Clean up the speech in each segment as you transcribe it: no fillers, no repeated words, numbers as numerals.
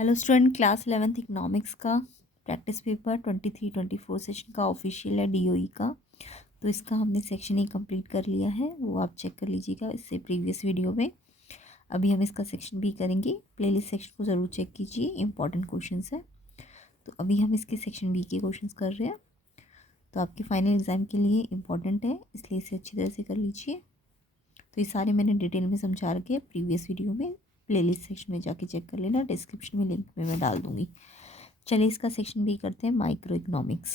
Hello student, class 11th economics का practice paper 23-24 session का official है डीओई का। तो इसका हमने सेक्शन ही कंप्लीट कर लिया है, वो आप चेक कर लीजिएगा इससे प्रीवियस वीडियो में। अभी हम इसका सेक्शन बी करेंगे। प्लेलिस्ट सेक्शन को ज़रूर चेक कीजिए, इंपॉर्टेंट क्वेश्चंस है। तो अभी हम इसके सेक्शन बी के क्वेश्चंस कर रहे हैं, तो आपके फाइनल एग्ज़ाम के लिए इम्पॉर्टेंट है, इसलिए इसे अच्छी तरह से कर लीजिए। तो ये सारे मैंने डिटेल में समझा रखे प्रीवियस वीडियो में, प्लेलिस्ट सेक्शन में जाके चेक कर लेना, डिस्क्रिप्शन में लिंक में मैं डाल दूँगी। चलिए इसका सेक्शन बी करते हैं, माइक्रो इकोनॉमिक्स।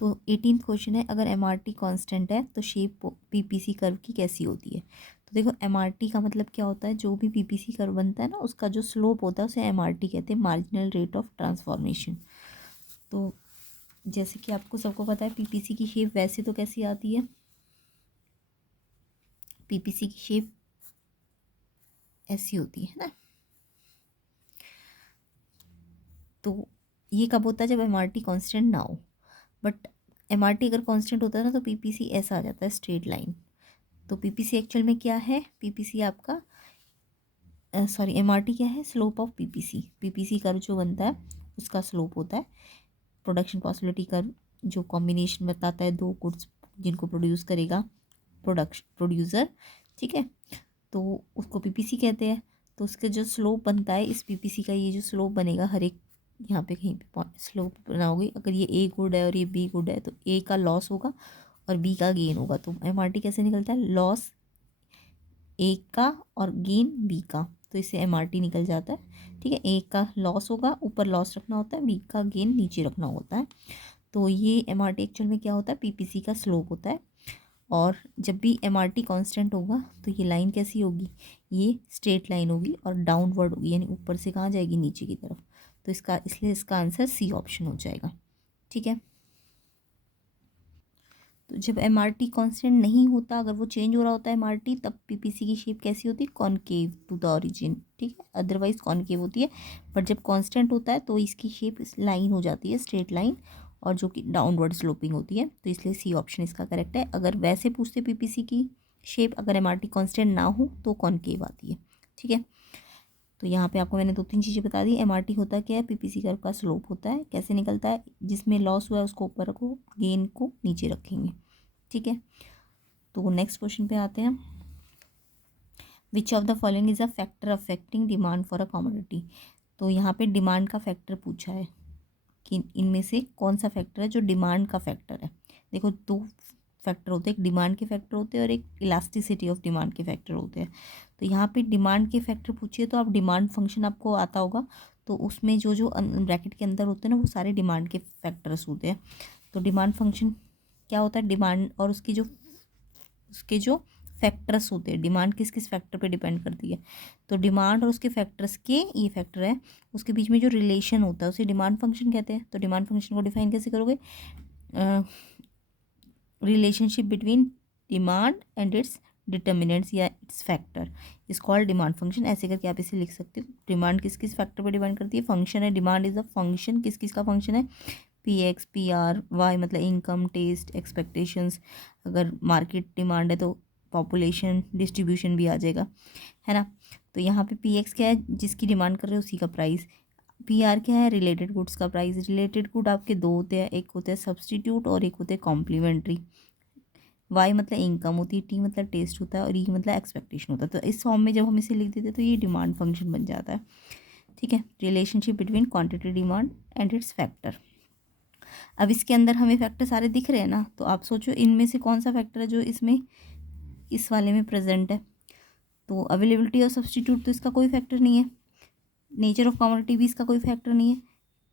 तो 18th क्वेश्चन है, अगर एमआरटी कांस्टेंट है तो शेप पीपीसी कर्व की कैसी होती है। तो देखो एमआरटी का मतलब क्या होता है, जो भी पीपीसी कर्व बनता है ना उसका जो स्लोप होता है उसे एमआरटी कहते हैं, मार्जिनल रेट ऑफ ट्रांसफॉर्मेशन। तो जैसे कि आपको सबको पता है पीपीसी की शेप वैसे तो कैसी आती है, पीपीसी की शेप ऐसी होती है ना। तो ये कब होता है, जब एमआरटी कांस्टेंट ना हो। बट एमआरटी अगर कांस्टेंट होता है ना तो पीपीसी ऐसा आ जाता है, स्ट्रेट लाइन। तो पीपीसी एक्चुअल में क्या है, पीपीसी आपका सॉरी एमआरटी क्या है, slope of PPC. PPC curve जो बनता है उसका स्लोप होता है प्रोडक्शन पॉसिबिलिटी कर्व, जो कॉम्बिनेशन बताता है दो गुड्स जिनको प्रोड्यूस करेगा प्रोड्यूसर, ठीक है। तो उसको पीपीसी कहते हैं। तो उसका जो स्लोप बनता है इस पीपीसी का, ये जो स्लोप बनेगा हर एक यहाँ पे कहीं पे स्लोप बनाओगे, अगर ये ए गुड है और ये बी गुड है तो ए का लॉस होगा और बी का गेन होगा। तो एमआरटी कैसे निकलता है, लॉस ए का और गेन बी का, तो इससे एमआरटी निकल जाता है, ठीक है। ए का लॉस होगा, ऊपर लॉस रखना होता है, बी का गेन नीचे रखना होता है। तो ये एमआरटी एक्चुअल में क्या होता है, पीपीसी का स्लोप होता है। और जब भी एमआरटी कांस्टेंट होगा तो ये लाइन कैसी होगी, ये स्ट्रेट लाइन होगी और डाउनवर्ड होगी, यानी ऊपर से कहाँ जाएगी, नीचे की तरफ। तो इसका इसलिए इसका आंसर सी ऑप्शन हो जाएगा, ठीक है। तो जब एमआरटी कांस्टेंट नहीं होता, अगर वो चेंज हो रहा होता है एमआरटी, तब पीपीसी की शेप कैसी होती है, कॉनकेव टू द ओरिजिन, ठीक है, अदरवाइज कॉनकेव होती है। बट जब कांस्टेंट होता है तो इसकी शेप लाइन हो जाती है, स्ट्रेट लाइन, और जो कि डाउनवर्ड स्लोपिंग होती है। तो इसलिए सी ऑप्शन इसका करेक्ट है। अगर वैसे पूछते पीपीसी की शेप, अगर एमआरटी कांस्टेंट ना हो तो कॉनकेव आती है, ठीक है। तो यहाँ पे आपको मैंने दो तीन चीज़ें बता दी। एमआरटी होता क्या है, पीपीसी कर्व का स्लोप होता है, कैसे निकलता है, जिसमें लॉस हुआ है उसको ऊपर रखो, गेन को नीचे रखेंगे, ठीक है। तो नेक्स्ट क्वेश्चन पे आते हैं, which of the following is a factor affecting demand for a commodity. तो यहाँ पे डिमांड का फैक्टर पूछा है कि इनमें से कौन सा फैक्टर है जो डिमांड का फैक्टर है। देखो दो फैक्टर होते हैं, एक डिमांड के फैक्टर होते हैं और एक इलास्टिसिटी ऑफ डिमांड के फैक्टर होते हैं। तो यहाँ पे डिमांड के फैक्टर पूछिए तो आप डिमांड फंक्शन आपको आता होगा, तो उसमें जो जो ब्रैकेट के अंदर होते हैं ना वो सारे डिमांड के फैक्टर्स होते हैं। तो डिमांड फंक्शन क्या होता है, डिमांड और उसके जो फैक्टर्स होते हैं, डिमांड किस किस फैक्टर पे डिपेंड करती है। तो डिमांड और उसके फैक्टर्स के, ये फैक्टर है, उसके बीच में जो रिलेशन होता है उसे डिमांड फंक्शन कहते हैं। तो डिमांड फंक्शन को डिफाइन कैसे करोगे, relationship between demand and its determinants या its factor is called demand function. ऐसे करके आप इसे लिख सकते हो। डिमांड किस किस फैक्टर पर डिपेंड करती है, फंक्शन है, डिमांड इज अ फंक्शन, किस किस का फंक्शन है, P X P R Y, मतलब इनकम, टेस्ट, एक्सपेक्टेशंस। अगर मार्केट डिमांड है तो पॉपुलेशन, डिस्ट्रीब्यूशन भी आ जाएगा, है ना। तो यहाँ पे पी एक्स क्या है, जिसकी डिमांड कर रहे हो उसी का प्राइस। पी आर क्या है, रिलेटेड गुड्स का प्राइस। रिलेटेड गुड आपके दो होते हैं, एक होते हैं सब्सटीट्यूट और एक होते हैं कॉम्प्लीमेंट्री। वाई मतलब इनकम होती है, टी मतलब टेस्ट होता है और ई मतलब एक्सपेक्टेशन होता है। तो इस फॉर्म में जब हम इसे लिख देते हैं तो ये डिमांड फंक्शन बन जाता है, ठीक है। Relationship between quantity demand and it's factor. अब इसके अंदर हमें फैक्टर सारे दिख रहे हैं ना, तो आप सोचो इनमें से कौन सा फैक्टर है जो इसमें इस वाले में प्रेजेंट है। तो अवेलेबिलिटी और सब्सटीट्यूट तो इसका कोई फैक्टर नहीं है, नेचर ऑफ कमोडिटी भी इसका कोई फैक्टर नहीं है,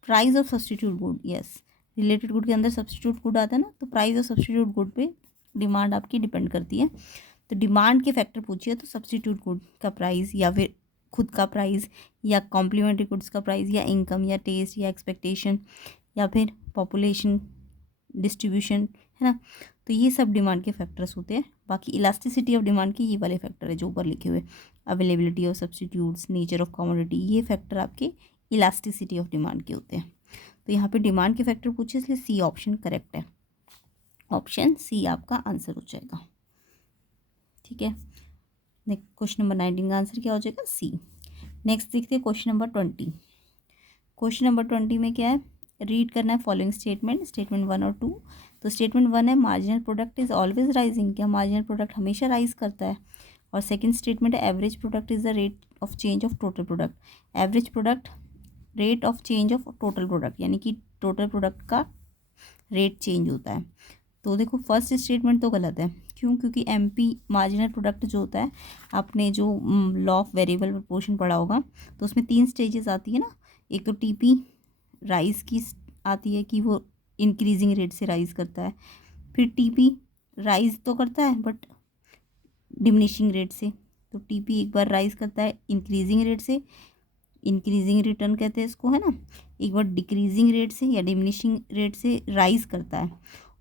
price of substitute good, yes, related good के अंदर सब्सटीट्यूट गुड आता है ना, तो प्राइस ऑफ सब्सटीट्यूट गुड पे डिमांड आपकी डिपेंड करती है। तो डिमांड के फैक्टर पूछिए तो सब्सटीट्यूट गुड का प्राइस, या फिर खुद का प्राइस, या कॉम्प्लीमेंट्री गुड्स का प्राइस, या इनकम, या टेस्ट, या एक्सपेक्टेशन, या फिर पॉपुलेशन, डिस्ट्रीब्यूशन, है ना। तो ये सब डिमांड के फैक्टर्स होते हैं। बाकी इलास्टिसिटी ऑफ डिमांड के ये वाले फैक्टर है जो ऊपर लिखे हुए, availability of substitutes, nature of commodity, ये फैक्टर आपके इलास्टिसिटी ऑफ डिमांड के होते हैं। तो यहाँ पे डिमांड के फैक्टर पूछे इसलिए सी ऑप्शन करेक्ट है, ऑप्शन सी आपका आंसर हो जाएगा, ठीक है। नेक्स्ट क्वेश्चन नंबर 19 का आंसर क्या हो जाएगा, सी। नेक्स्ट देखते हैं क्वेश्चन नंबर 20। क्वेश्चन नंबर 20 में क्या है, रीड करना है फॉलोइंग स्टेटमेंट, स्टेटमेंट 1 और 2। तो स्टेटमेंट 1 है marginal product is always rising, क्या मार्जिनल प्रोडक्ट हमेशा राइज करता है। और सेकंड स्टेटमेंट है average product is the rate of change of total product, average product rate of change of total product, यानी कि टोटल प्रोडक्ट का रेट चेंज होता है। तो देखो फर्स्ट स्टेटमेंट तो गलत है, क्यों, क्योंकि एमपी मार्जिनल प्रोडक्ट जो होता है, आपने जो लॉ ऑफ वेरिएबल प्रोपोर्शन पढ़ा होगा, तो उसमें 3 स्टेजेस आती है ना। एक तो टीपी राइज की आती है कि वो इंक्रीजिंग रेट से राइज करता है, फिर टीपी राइज तो करता है बट डिमिनिशिंग रेट से। तो टीपी एक बार राइज करता है इंक्रीजिंग रेट से, इंक्रीजिंग रिटर्न कहते हैं इसको, है ना। एक बार डिक्रीजिंग रेट से या डिमिनिशिंग रेट से राइज करता है,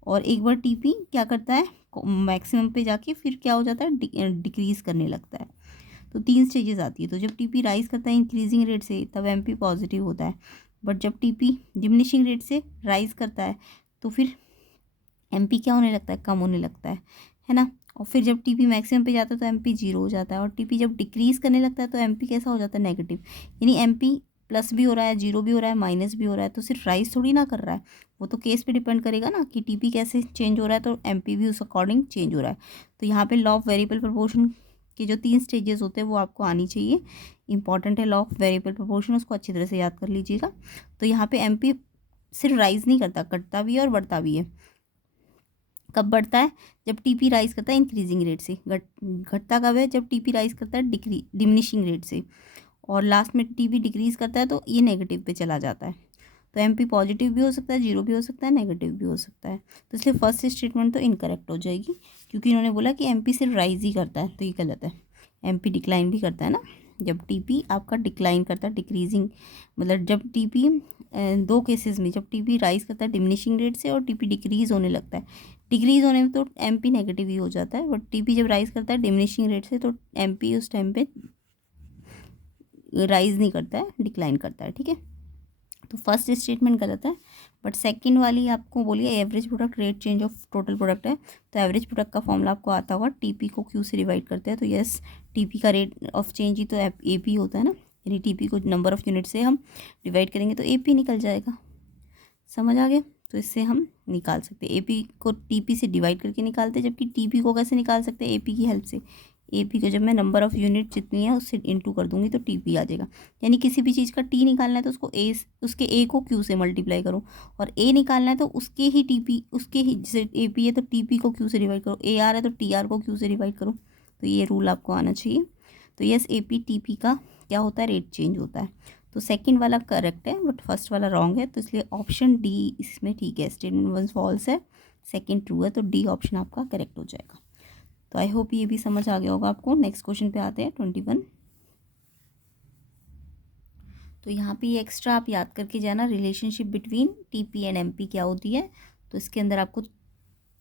और एक बार टीपी क्या करता है, मैक्सिमम पे जाके फिर क्या हो जाता है, डिक्रीज करने लगता है। तो 3 स्टेजेस आती है। तो जब टीपी राइज करता है इंक्रीजिंग रेट से तब एमपी पॉजिटिव होता है, बट जब टीपी डिमिनिशिंग रेट से राइज करता है तो फिर एमपी क्या होने लगता है, कम होने लगता है ना। और फिर जब टीपी मैक्सिमम पे जाता है तो एमपी जीरो हो जाता है, और टीपी जब डिक्रीज करने लगता है तो एमपी कैसा हो जाता है, नेगेटिव। यानी एमपी प्लस भी हो रहा है, जीरो भी हो रहा है, माइनस भी हो रहा है, तो सिर्फ राइज थोड़ी ना कर रहा है, वो तो केस पे डिपेंड करेगा ना कि टीपी कैसे चेंज हो रहा है, तो एमपी भी उस अकॉर्डिंग चेंज हो रहा है। तो यहाँ पे लॉ ऑफ वेरिएबल प्रोपोर्शन के जो 3 स्टेजेस होते हैं वो आपको आनी चाहिए, इंपॉर्टेंट है लॉ ऑफ वेरिएबल प्रोपोर्शन, उसको अच्छी तरह से याद कर लीजिएगा। तो यहाँ पे एमपी सिर्फ राइज नहीं करता, घटता भी है और बढ़ता भी है। कब बढ़ता है, जब टीपी राइज करता है इंक्रीजिंग रेट से, घटता कब है, जब टीपी राइज करता है डिमिनिशिंग रेट से, और लास्ट में टीपी डिक्रीज करता है तो ये नेगेटिव पे चला जाता है। तो एमपी पॉजिटिव भी हो सकता है, जीरो भी हो सकता है, नेगेटिव भी हो सकता है। तो इसलिए फर्स्ट स्टेटमेंट तो इनकरेक्ट हो जाएगी, क्योंकि इन्होंने बोला कि एमपी सिर्फ राइज ही करता है, तो ये गलत है। एमपी डिक्लाइन भी करता है ना, जब टीपी आपका डिक्लाइन करता है, डिक्रीजिंग, मतलब जब टीपी 2 केसेस में, जब टीपी राइज करता है डिमिनिशिंग रेट से और टीपी डिक्रीज होने लगता है, डिक्रीज होने में तो एमपी नेगेटिव ही हो जाता है, बट टीपी जब राइज करता है डिमिनिशिंग रेट से तो एमपी उस टाइम पे राइज नहीं करता है, डिक्लाइन करता है, ठीक है। तो फर्स्ट स्टेटमेंट गलत है, बट सेकंड वाली आपको बोलिए average product rate change of total product है, तो एवरेज प्रोडक्ट का फॉर्मूला आपको आता होगा, टीपी को क्यू से डिवाइड करते हैं, तो यस टीपी का रेट ऑफ चेंज ही तो एपी होता है ना, यानी टीपी को नंबर ऑफ यूनिट से हम डिवाइड करेंगे तो एपी निकल जाएगा। समझ आ गया, तो इससे हम निकाल सकते हैं, एपी को टीपी से डिवाइड करके निकालते हैं, जबकि टीपी को कैसे निकाल सकते हैं, एपी की हेल्प से। एपी को जब मैं नंबर ऑफ यूनिट जितनी है उससे इनटू कर दूंगी तो टीपी आ जाएगा। यानी किसी भी चीज़ का टी निकालना है तो उसको ए, उसके ए को क्यू से मल्टीप्लाई करो, और ए निकालना है तो उसके ही टीपी, उसके ही, जैसे एपी है तो टीपी को क्यू से डिवाइड करो, ए आर है तो टी आर को क्यू से डिवाइड करो। तो ये रूल आपको आना चाहिए। तो यस एपी टीपी का क्या होता है, रेट चेंज होता है। तो सेकंड वाला करेक्ट है बट फर्स्ट वाला रॉन्ग है, तो इसलिए ऑप्शन डी इसमें ठीक है। स्टेटमेंट 1 फॉल्स है, सेकंड ट्रू है, तो डी ऑप्शन आपका करेक्ट हो जाएगा। तो आई होप ये भी समझ आ गया होगा आपको। नेक्स्ट क्वेश्चन पे आते हैं 21। तो यहाँ पे ये एक्स्ट्रा आप याद करके जाना, relationship between TP and MP क्या होती है। तो इसके अंदर आपको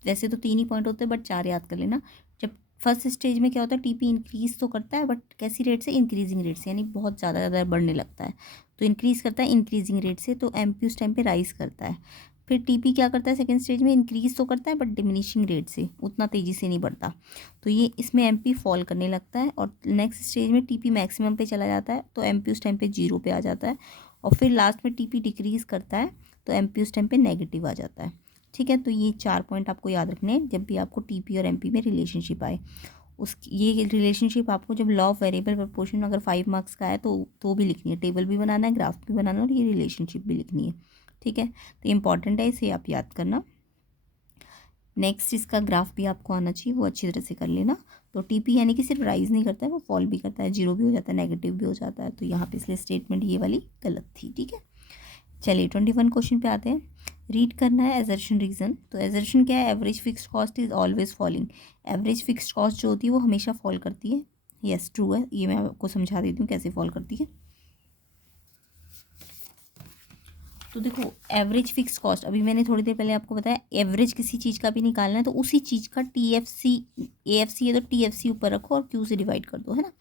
वैसे तो 3 ही पॉइंट होते हैं बट 4 याद कर लेना। जब फर्स्ट स्टेज में क्या होता है, टीपी इंक्रीज तो करता है बट कैसी रेट से, इंक्रीजिंग रेट से, यानी बहुत ज़्यादा बढ़ने लगता है, तो इंक्रीज करता है इंक्रीजिंग रेट से, तो एमपी उस टाइम पे राइज करता है। फिर टीपी क्या करता है सेकंड स्टेज में, इंक्रीज तो करता है बट डिमिनिशिंग रेट से, उतना तेज़ी से नहीं बढ़ता, तो ये इसमें एमपी फॉल करने लगता है। और नेक्स्ट स्टेज में टीपी मैक्सिमम पे चला जाता है तो एमपी उस टाइम पे जीरो पे आ जाता है, और फिर लास्ट में टीपी डिक्रीज करता है तो एमपी उस टाइम पे नेगेटिव आ जाता है, ठीक है। तो ये 4 पॉइंट आपको याद रखने हैं जब भी आपको टीपी और एमपी में रिलेशनशिप आए। उस ये रिलेशनशिप आपको जब लॉ ऑफ वेरिएबल प्रोपोर्शन अगर 5 मार्क्स का है तो भी लिखनी है, टेबल भी बनाना है, ग्राफ भी बनाना है, और ये रिलेशनशिप भी लिखनी है, ठीक है। तो इंपॉर्टेंट है, इसे आप याद करना। नेक्स्ट इसका ग्राफ भी आपको आना चाहिए, वो अच्छी तरह से कर लेना। तो टीपी यानी कि सिर्फ राइज नहीं करता है, वो फॉल भी करता है, जीरो भी हो जाता है, नेगेटिव भी हो जाता है, तो यहाँ पे इसलिए स्टेटमेंट ये वाली गलत थी, ठीक है। चलिए 21 क्वेश्चन पे आते हैं। रीड करना है एजर्शन रीजन। तो एजर्शन क्या है, average fixed cost is always falling, average fixed cost जो होती है वो हमेशा फॉल करती है, यस ट्रू है। ये मैं आपको समझा देती हूँ कैसे फॉल करती है। तो देखो एवरेज फिक्स कॉस्ट, अभी मैंने थोड़ी देर पहले आपको बताया, एवरेज किसी चीज़ का भी निकालना है तो उसी चीज़ का टीएफसी, एएफसी है तो टीएफसी ऊपर रखो और क्यू से डिवाइड कर दो, है ना।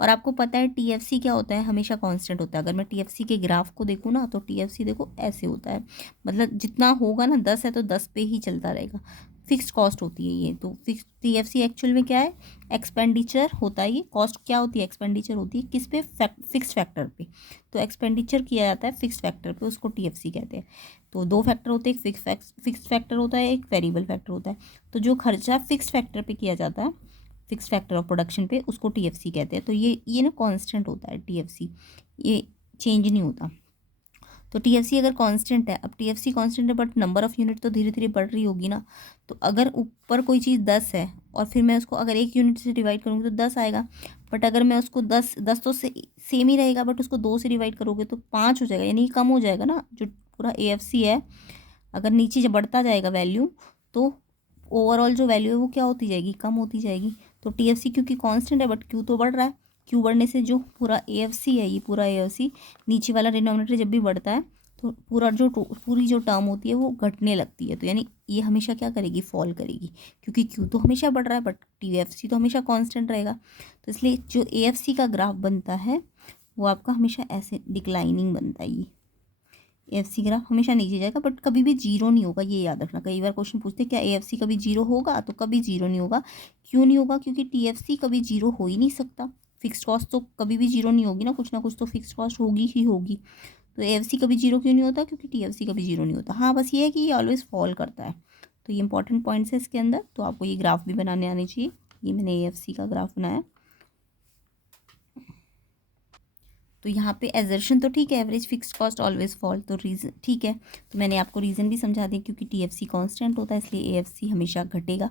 और आपको पता है टीएफसी क्या होता है, हमेशा कांस्टेंट होता है। अगर मैं टीएफसी के ग्राफ को देखूँ ना तो टीएफसी देखो ऐसे होता है, मतलब जितना होगा ना 10 है तो 10 पे ही चलता रहेगा, फिक्स्ड कॉस्ट होती है ये। तो फिक्स टीएफसी एक्चुअल में क्या है, एक्सपेंडिचर होता है ये। कॉस्ट क्या होती है, एक्सपेंडिचर होती है किस पे, फिक्स फैक्टर पे। तो एक्सपेंडिचर किया जाता है फिक्स फैक्टर पे, उसको टीएफसी कहते हैं। तो दो फैक्टर होते हैं, एक फिक्स फैक्टर होता है, एक वेरिएबल फैक्टर होता है। तो जो खर्चा फिक्स फैक्टर पे किया जाता है, फिक्स फैक्टर ऑफ प्रोडक्शन पे, उसको टीएफसी कहते हैं। तो ये ना कांस्टेंट होता है टीएफसी, ये चेंज नहीं होता। तो टीएफसी अगर कांस्टेंट है, अब टीएफसी कांस्टेंट है बट नंबर ऑफ यूनिट तो धीरे धीरे बढ़ रही होगी ना। तो अगर ऊपर कोई चीज़ 10 है और फिर मैं उसको अगर 1 यूनिट से डिवाइड करूँगी तो 10 आएगा। बट अगर मैं उसको 10 तो सेम ही रहेगा, बट उसको 2 से डिवाइड करोगे तो 5 हो जाएगा, यानी कम हो जाएगा ना। जो पूरा एएफसी है, अगर नीचे जब बढ़ता जाएगा वैल्यू, तो ओवरऑल जो वैल्यू है वो क्या होती जाएगी, कम होती जाएगी। तो टीएफसी क्योंकि कांस्टेंट है बट क्यू तो बढ़ रहा है, क्यू बढ़ने से जो पूरा एएफसी है, ये पूरा एएफसी नीचे वाला डिनोमिनेटर जब भी बढ़ता है तो पूरी जो टर्म होती है वो घटने लगती है। तो यानी ये हमेशा क्या करेगी, फॉल करेगी, क्योंकि क्यू तो हमेशा बढ़ रहा है बट टीएफसी तो हमेशा कांस्टेंट रहेगा। तो इसलिए जो एएफसी का ग्राफ बनता है वो आपका हमेशा ऐसे डिक्लाइनिंग बनता है। ये एएफसी ग्राफ हमेशा नीचे जाएगा बट कभी भी जीरो नहीं होगा, ये याद रखना। कई बार क्वेश्चन पूछते हैं क्या एएफसी कभी जीरो होगा, तो कभी जीरो नहीं होगा। क्यों नहीं होगा, क्योंकि टीएफसी कभी जीरो हो ही नहीं सकता। फिक्स कॉस्ट तो कभी भी जीरो नहीं होगी ना कुछ तो फिक्स कॉस्ट होगी ही होगी। तो एएफसी कभी जीरो क्यों नहीं होता, क्योंकि टीएफसी कभी जीरो नहीं होता। हाँ, बस ये है कि ये ऑलवेज फॉल करता है। तो ये इंपॉर्टेंट पॉइंट्स है इसके अंदर। तो आपको ये ग्राफ भी बनाने आने चाहिए। ये मैंने एएफसी का ग्राफ बनाया। तो यहाँ पे एजर्शन तो ठीक है, average fixed cost always fall, तो रीज़न ठीक है। तो मैंने आपको रीज़न भी समझा दिया, क्योंकि टीएफसी कांस्टेंट होता है इसलिए एएफसी हमेशा घटेगा,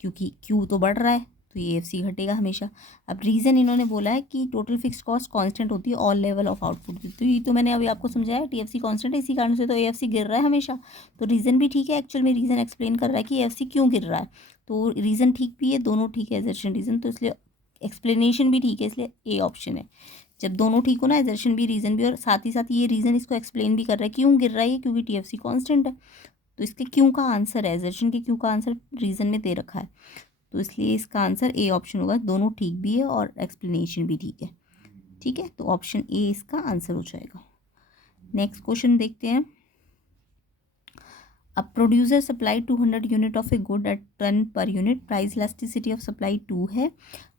क्योंकि क्यू तो बढ़ रहा है तो एएफसी घटेगा हमेशा। अब रीज़न इन्होंने बोला है कि टोटल फिक्स्ड कॉस्ट कांस्टेंट होती है ऑल लेवल ऑफ आउटपुट की। तो ये तो मैंने अभी आपको समझाया, टीएफसी कांस्टेंट है, इसी कारण से तो एएफसी गिर रहा है हमेशा। तो रीज़न भी ठीक है, एक्चुअल में रीज़न एक्सप्लेन कर रहा है कि एएफसी क्यों गिर रहा है। तो रीज़न ठीक भी है, दोनों ठीक है, एजर्शन रीज़न, तो इसलिए एक्सप्लेनेशन भी ठीक है, इसलिए ए ऑप्शन है। जब दोनों ठीक हो ना, एजर्शन भी रीज़न भी, और साथ ही साथ ये रीज़न इसको एक्सप्लेन भी कर रहा है क्यों गिर रहा है ये, क्योंकि टीएफसी कांस्टेंट है। तो इसके क्यों का आंसर है, एजर्शन के क्यों का आंसर रीज़न में दे रखा है। तो इसलिए इसका आंसर ए ऑप्शन होगा, दोनों ठीक भी है और एक्सप्लेनेशन भी ठीक है। ठीक है, तो ऑप्शन ए इसका आंसर हो जाएगा। नेक्स्ट क्वेश्चन देखते हैं। A producer supply 200 unit of a good at 10 per unit, price elasticity of supply 2 है।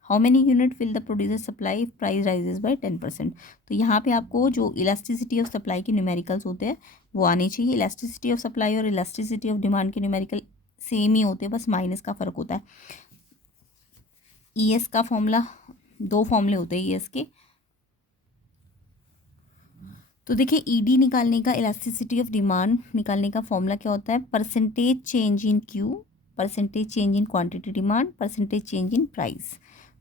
How many unit will the producer supply if price rises by 10%। तो यहाँ पे आपको जो इलास्टिसिटी ऑफ सप्लाई के न्यूमेरिकल्स होते हैं वो आने चाहिए। इलास्टिसिटी ऑफ सप्लाई और इलास्टिसिटी ऑफ डिमांड के न्यूमेरिकल सेम ही होते हैं, बस माइनस का फ़र्क होता है। ईएस का फॉर्मूला, दो फॉर्मूले होते हैं ईएस के। तो देखिए, ईडी निकालने का, इलास्टिसिटी ऑफ डिमांड निकालने का फॉर्मूला क्या होता है, percentage change in Q, percentage change in quantity demand, percentage change in price.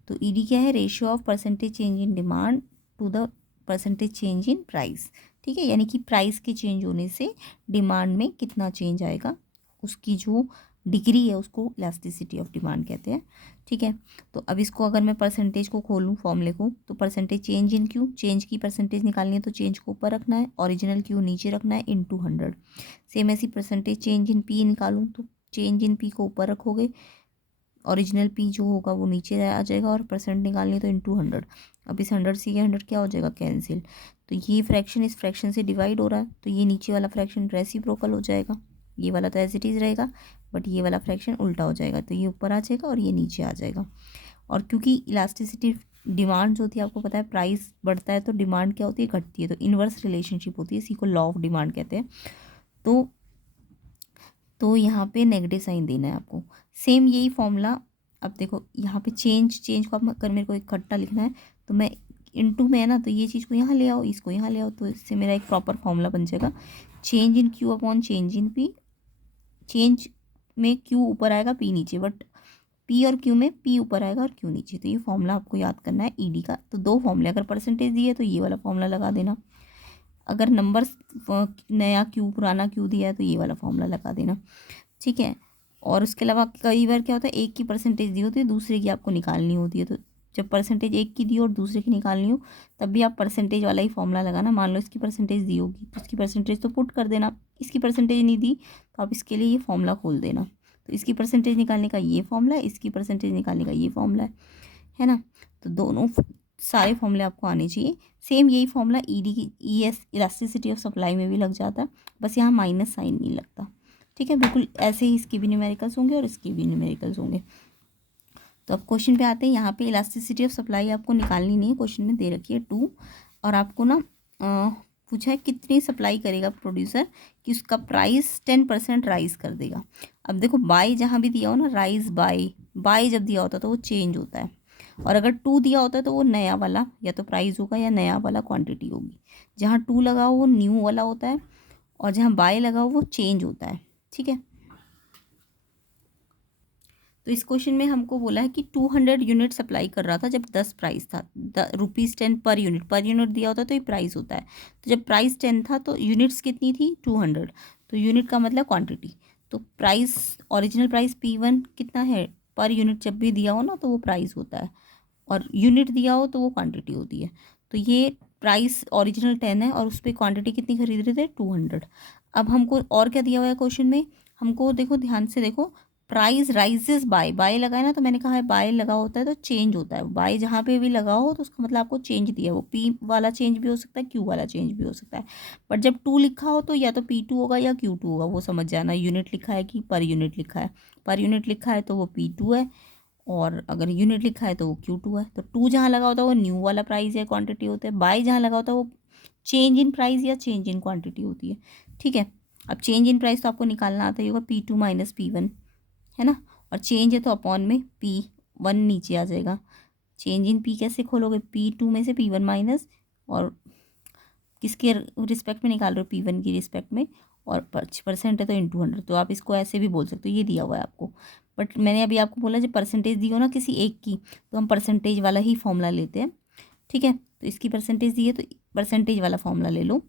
तो ईडी क्या है, ratio of percentage change in demand to the percentage change in price. ठीक है, यानी कि प्राइस के चेंज होने से डिमांड में कितना चेंज आएगा, उसकी जो डिग्री है उसको इलास्टिसिटी ऑफ डिमांड कहते हैं। ठीक है, तो अब इसको अगर मैं परसेंटेज को खोलूँ फॉर्मूले को, तो percentage change in Q, change की परसेंटेज निकालनी है तो चेंज को ऊपर रखना है, ओरिजिनल क्यू नीचे रखना है, इन 200। सेम ऐसी परसेंटेज चेंज इन पी निकालूँ तो चेंज इन पी को ऊपर रखोगे, ओरिजिनल पी जो होगा वो नीचे आ जाएगा, और परसेंट निकालनी है तो इन 200। अब इस 100 से ये 100 क्या हो जाएगा, कैंसिल। तो ये फ्रैक्शन इस फ्रैक्शन से डिवाइड हो रहा है, तो ये नीचे वाला फ्रैक्शन रेसिप्रोकल हो जाएगा, ये वाला तो एज इट इज़ रहेगा, बट ये वाला फ्रैक्शन उल्टा हो जाएगा, तो ये ऊपर आ जाएगा और ये नीचे आ जाएगा। और क्योंकि इलास्टिसिटी डिमांड जो होती है, आपको पता है प्राइस बढ़ता है तो डिमांड क्या होती है, घटती है। तो इन्वर्स रिलेशनशिप होती है, इसी को लॉ ऑफ डिमांड कहते हैं। तो यहाँ पे नेगेटिव साइन देना है आपको। सेम यही फॉर्मूला, अब देखो यहाँ पे चेंज को, अब अगर मेरे को इकट्ठा लिखना है तो मैं इनटू में है ना, तो ये चीज़ को यहाँ ले आओ, इसको यहाँ ले आओ, तो इससे मेरा एक प्रॉपर फॉर्मूला बन जाएगा, change in Q upon change in P. Change में क्यू ऊपर आएगा, पी नीचे, बट पी और क्यू में पी ऊपर आएगा और क्यू नीचे। तो ये फॉर्मूला आपको याद करना है ईडी का। तो दो फॉर्मूले, अगर परसेंटेज दिए तो ये वाला फॉर्मूला लगा देना, अगर नंबर्स नया क्यू पुराना क्यू दिया है तो ये वाला फॉर्मूला लगा देना। ठीक है, और उसके अलावा कई बार क्या होता है, एक की परसेंटेज दी होती है, दूसरे की आपको निकालनी होती है। तो जब परसेंटेज एक की दी और दूसरे की निकालनी हो, तब भी आप परसेंटेज वाला ही फॉर्मूला लगाना। मान लो इसकी परसेंटेज दी होगी तो इसकी परसेंटेज तो पुट कर देना, इसकी परसेंटेज नहीं दी तो आप इसके लिए ये फॉर्मूला खोल देना। तो इसकी परसेंटेज निकालने का ये फॉर्मूला है, इसकी परसेंटेज निकालने का ये फॉर्मूला है ना। तो दोनों सारे फॉर्मूले आपको आने चाहिए। सेम यही फॉर्मूला ईडी की, ईएस इलास्टिसिटी ऑफ सप्लाई में भी लग जाता है, बस यहाँ माइनस साइन नहीं लगता। ठीक है, बिल्कुल ऐसे ही इसके भी न्यूमेरिकल्स होंगे और इसके भी न्यूमेरिकल्स होंगे। तो अब क्वेश्चन पे आते हैं। यहाँ पे इलास्टिसिटी ऑफ सप्लाई आपको निकालनी नहीं है, क्वेश्चन में दे रखी है 2, और आपको ना पूछा है कितनी सप्लाई करेगा प्रोड्यूसर कि उसका प्राइस 10% राइज कर देगा। अब देखो बाय जहाँ भी दिया हो ना, राइज बाय जब दिया होता है तो वो चेंज होता है, और अगर 2 दिया होता है तो वो नया वाला या तो प्राइस होगा या नया वाला क्वांटिटी होगी। जहाँ 2 लगा हो वो न्यू वाला होता है, और जहाँ बाय लगा हो वो चेंज होता है। ठीक है, तो इस क्वेश्चन में हमको बोला है कि 200 यूनिट सप्लाई कर रहा था जब 10 प्राइस था, ₹10 पर यूनिट दिया होता है तो ये प्राइस होता है। तो जब प्राइस 10 था तो यूनिट्स कितनी थी 200, तो यूनिट का मतलब क्वांटिटी। तो प्राइस ओरिजिनल प्राइस P1 कितना है पर यूनिट, जब भी दिया हो ना तो वो प्राइस होता है, और यूनिट दिया हो तो वो क्वांटिटी होती है। तो ये प्राइस ओरिजिनल 10 है और उस पर क्वांटिटी कितनी खरीद रहे थे 200। अब हमको और क्या दिया हुआ है क्वेश्चन में, हमको देखो ध्यान से देखो, प्राइस राइजेस बाय लगा है ना, तो मैंने कहा है बाय लगा होता है तो चेंज होता है। बाय जहाँ पे भी लगा हो तो उसका मतलब आपको चेंज दिया है, वो P वाला चेंज भी हो सकता है, Q वाला चेंज भी हो सकता है। बट जब 2 लिखा हो तो या तो P2 होगा या Q2 होगा, वो समझ जाना। यूनिट लिखा है कि पर यूनिट लिखा है, पर यूनिट लिखा है तो वो P2 है, और अगर यूनिट लिखा है तो वो Q2 है। तो 2 जहाँ लगा होता है वो न्यू वाला प्राइस या क्वांटिटी होता है, बाय जहाँ लगा होता है वो चेंज इन प्राइस या चेंज इन क्वांटिटी होती है। ठीक है, अब चेंज इन प्राइस तो आपको निकालना आता ही होगा, P2 माइनस P1 है ना, और चेंज है तो अपॉन में P1 नीचे आ जाएगा। चेंज इन P कैसे खोलोगे, P2 में से P1 माइनस, और किसके रिस्पेक्ट में निकाल रहे हो, P1 की रिस्पेक्ट में, और परसेंट है तो इंटू 100। तो आप इसको ऐसे भी बोल सकते हो, ये दिया हुआ है आपको। बट मैंने अभी आपको बोला जब परसेंटेज दी हो ना किसी एक की, तो हम परसेंटेज वाला ही फॉर्मूला लेते हैं। ठीक है, तो इसकी परसेंटेज दी है तो परसेंटेज वाला फॉर्मूला ले लो,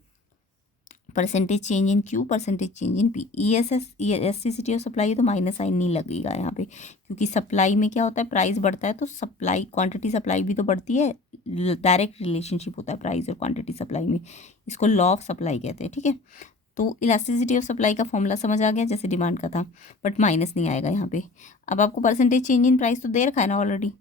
percentage change in Q, percentage change in P। Elasticity of supply है तो माइनस साइन नहीं लगेगा यहाँ पे, क्योंकि सप्लाई में क्या होता है, प्राइस बढ़ता है तो सप्लाई क्वांटिटी सप्लाई भी तो बढ़ती है, डायरेक्ट रिलेशनशिप होता है प्राइस और क्वांटिटी सप्लाई में, इसको लॉ ऑफ सप्लाई कहते हैं। ठीक है, तो इलास्टिसिटी ऑफ सप्लाई का फॉर्मूला समझ आ गया जैसे डिमांड का था, बट माइनस नहीं आएगा यहाँ पे। अब आपको परसेंटेज चेंज इन प्राइस तो दे रखा है ना ऑलरेडी,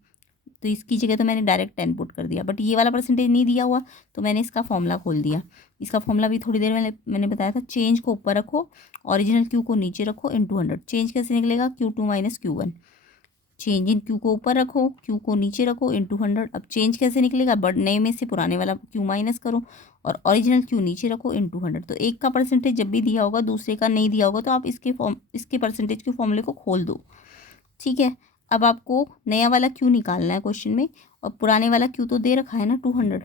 तो इसकी जगह तो मैंने डायरेक्ट 10 पुट कर दिया, बट ये वाला परसेंटेज नहीं दिया हुआ तो मैंने इसका फॉर्मूला खोल दिया। इसका फॉर्मूला भी थोड़ी देर मैंने बताया था, चेंज को ऊपर रखो, ओरिजिनल Q को नीचे रखो, इंटू 100। चेंज कैसे निकलेगा, Q2 minus Q1। Change in Q को ऊपर रखो, Q को नीचे रखो, इंटू 100। अब चेंज कैसे निकलेगा, बट नए में से पुराने वाला Q माइनस करो, और ओरिजिनल Q नीचे रखो, इंटू 100। तो एक का परसेंटेज जब भी दिया होगा दूसरे का नहीं दिया होगा तो आप इसके परसेंटेज के फॉर्मूले को खोल दो। ठीक है, अब आपको नया वाला Q निकालना है क्वेश्चन में, और पुराने वाला Q तो दे रखा है ना 200,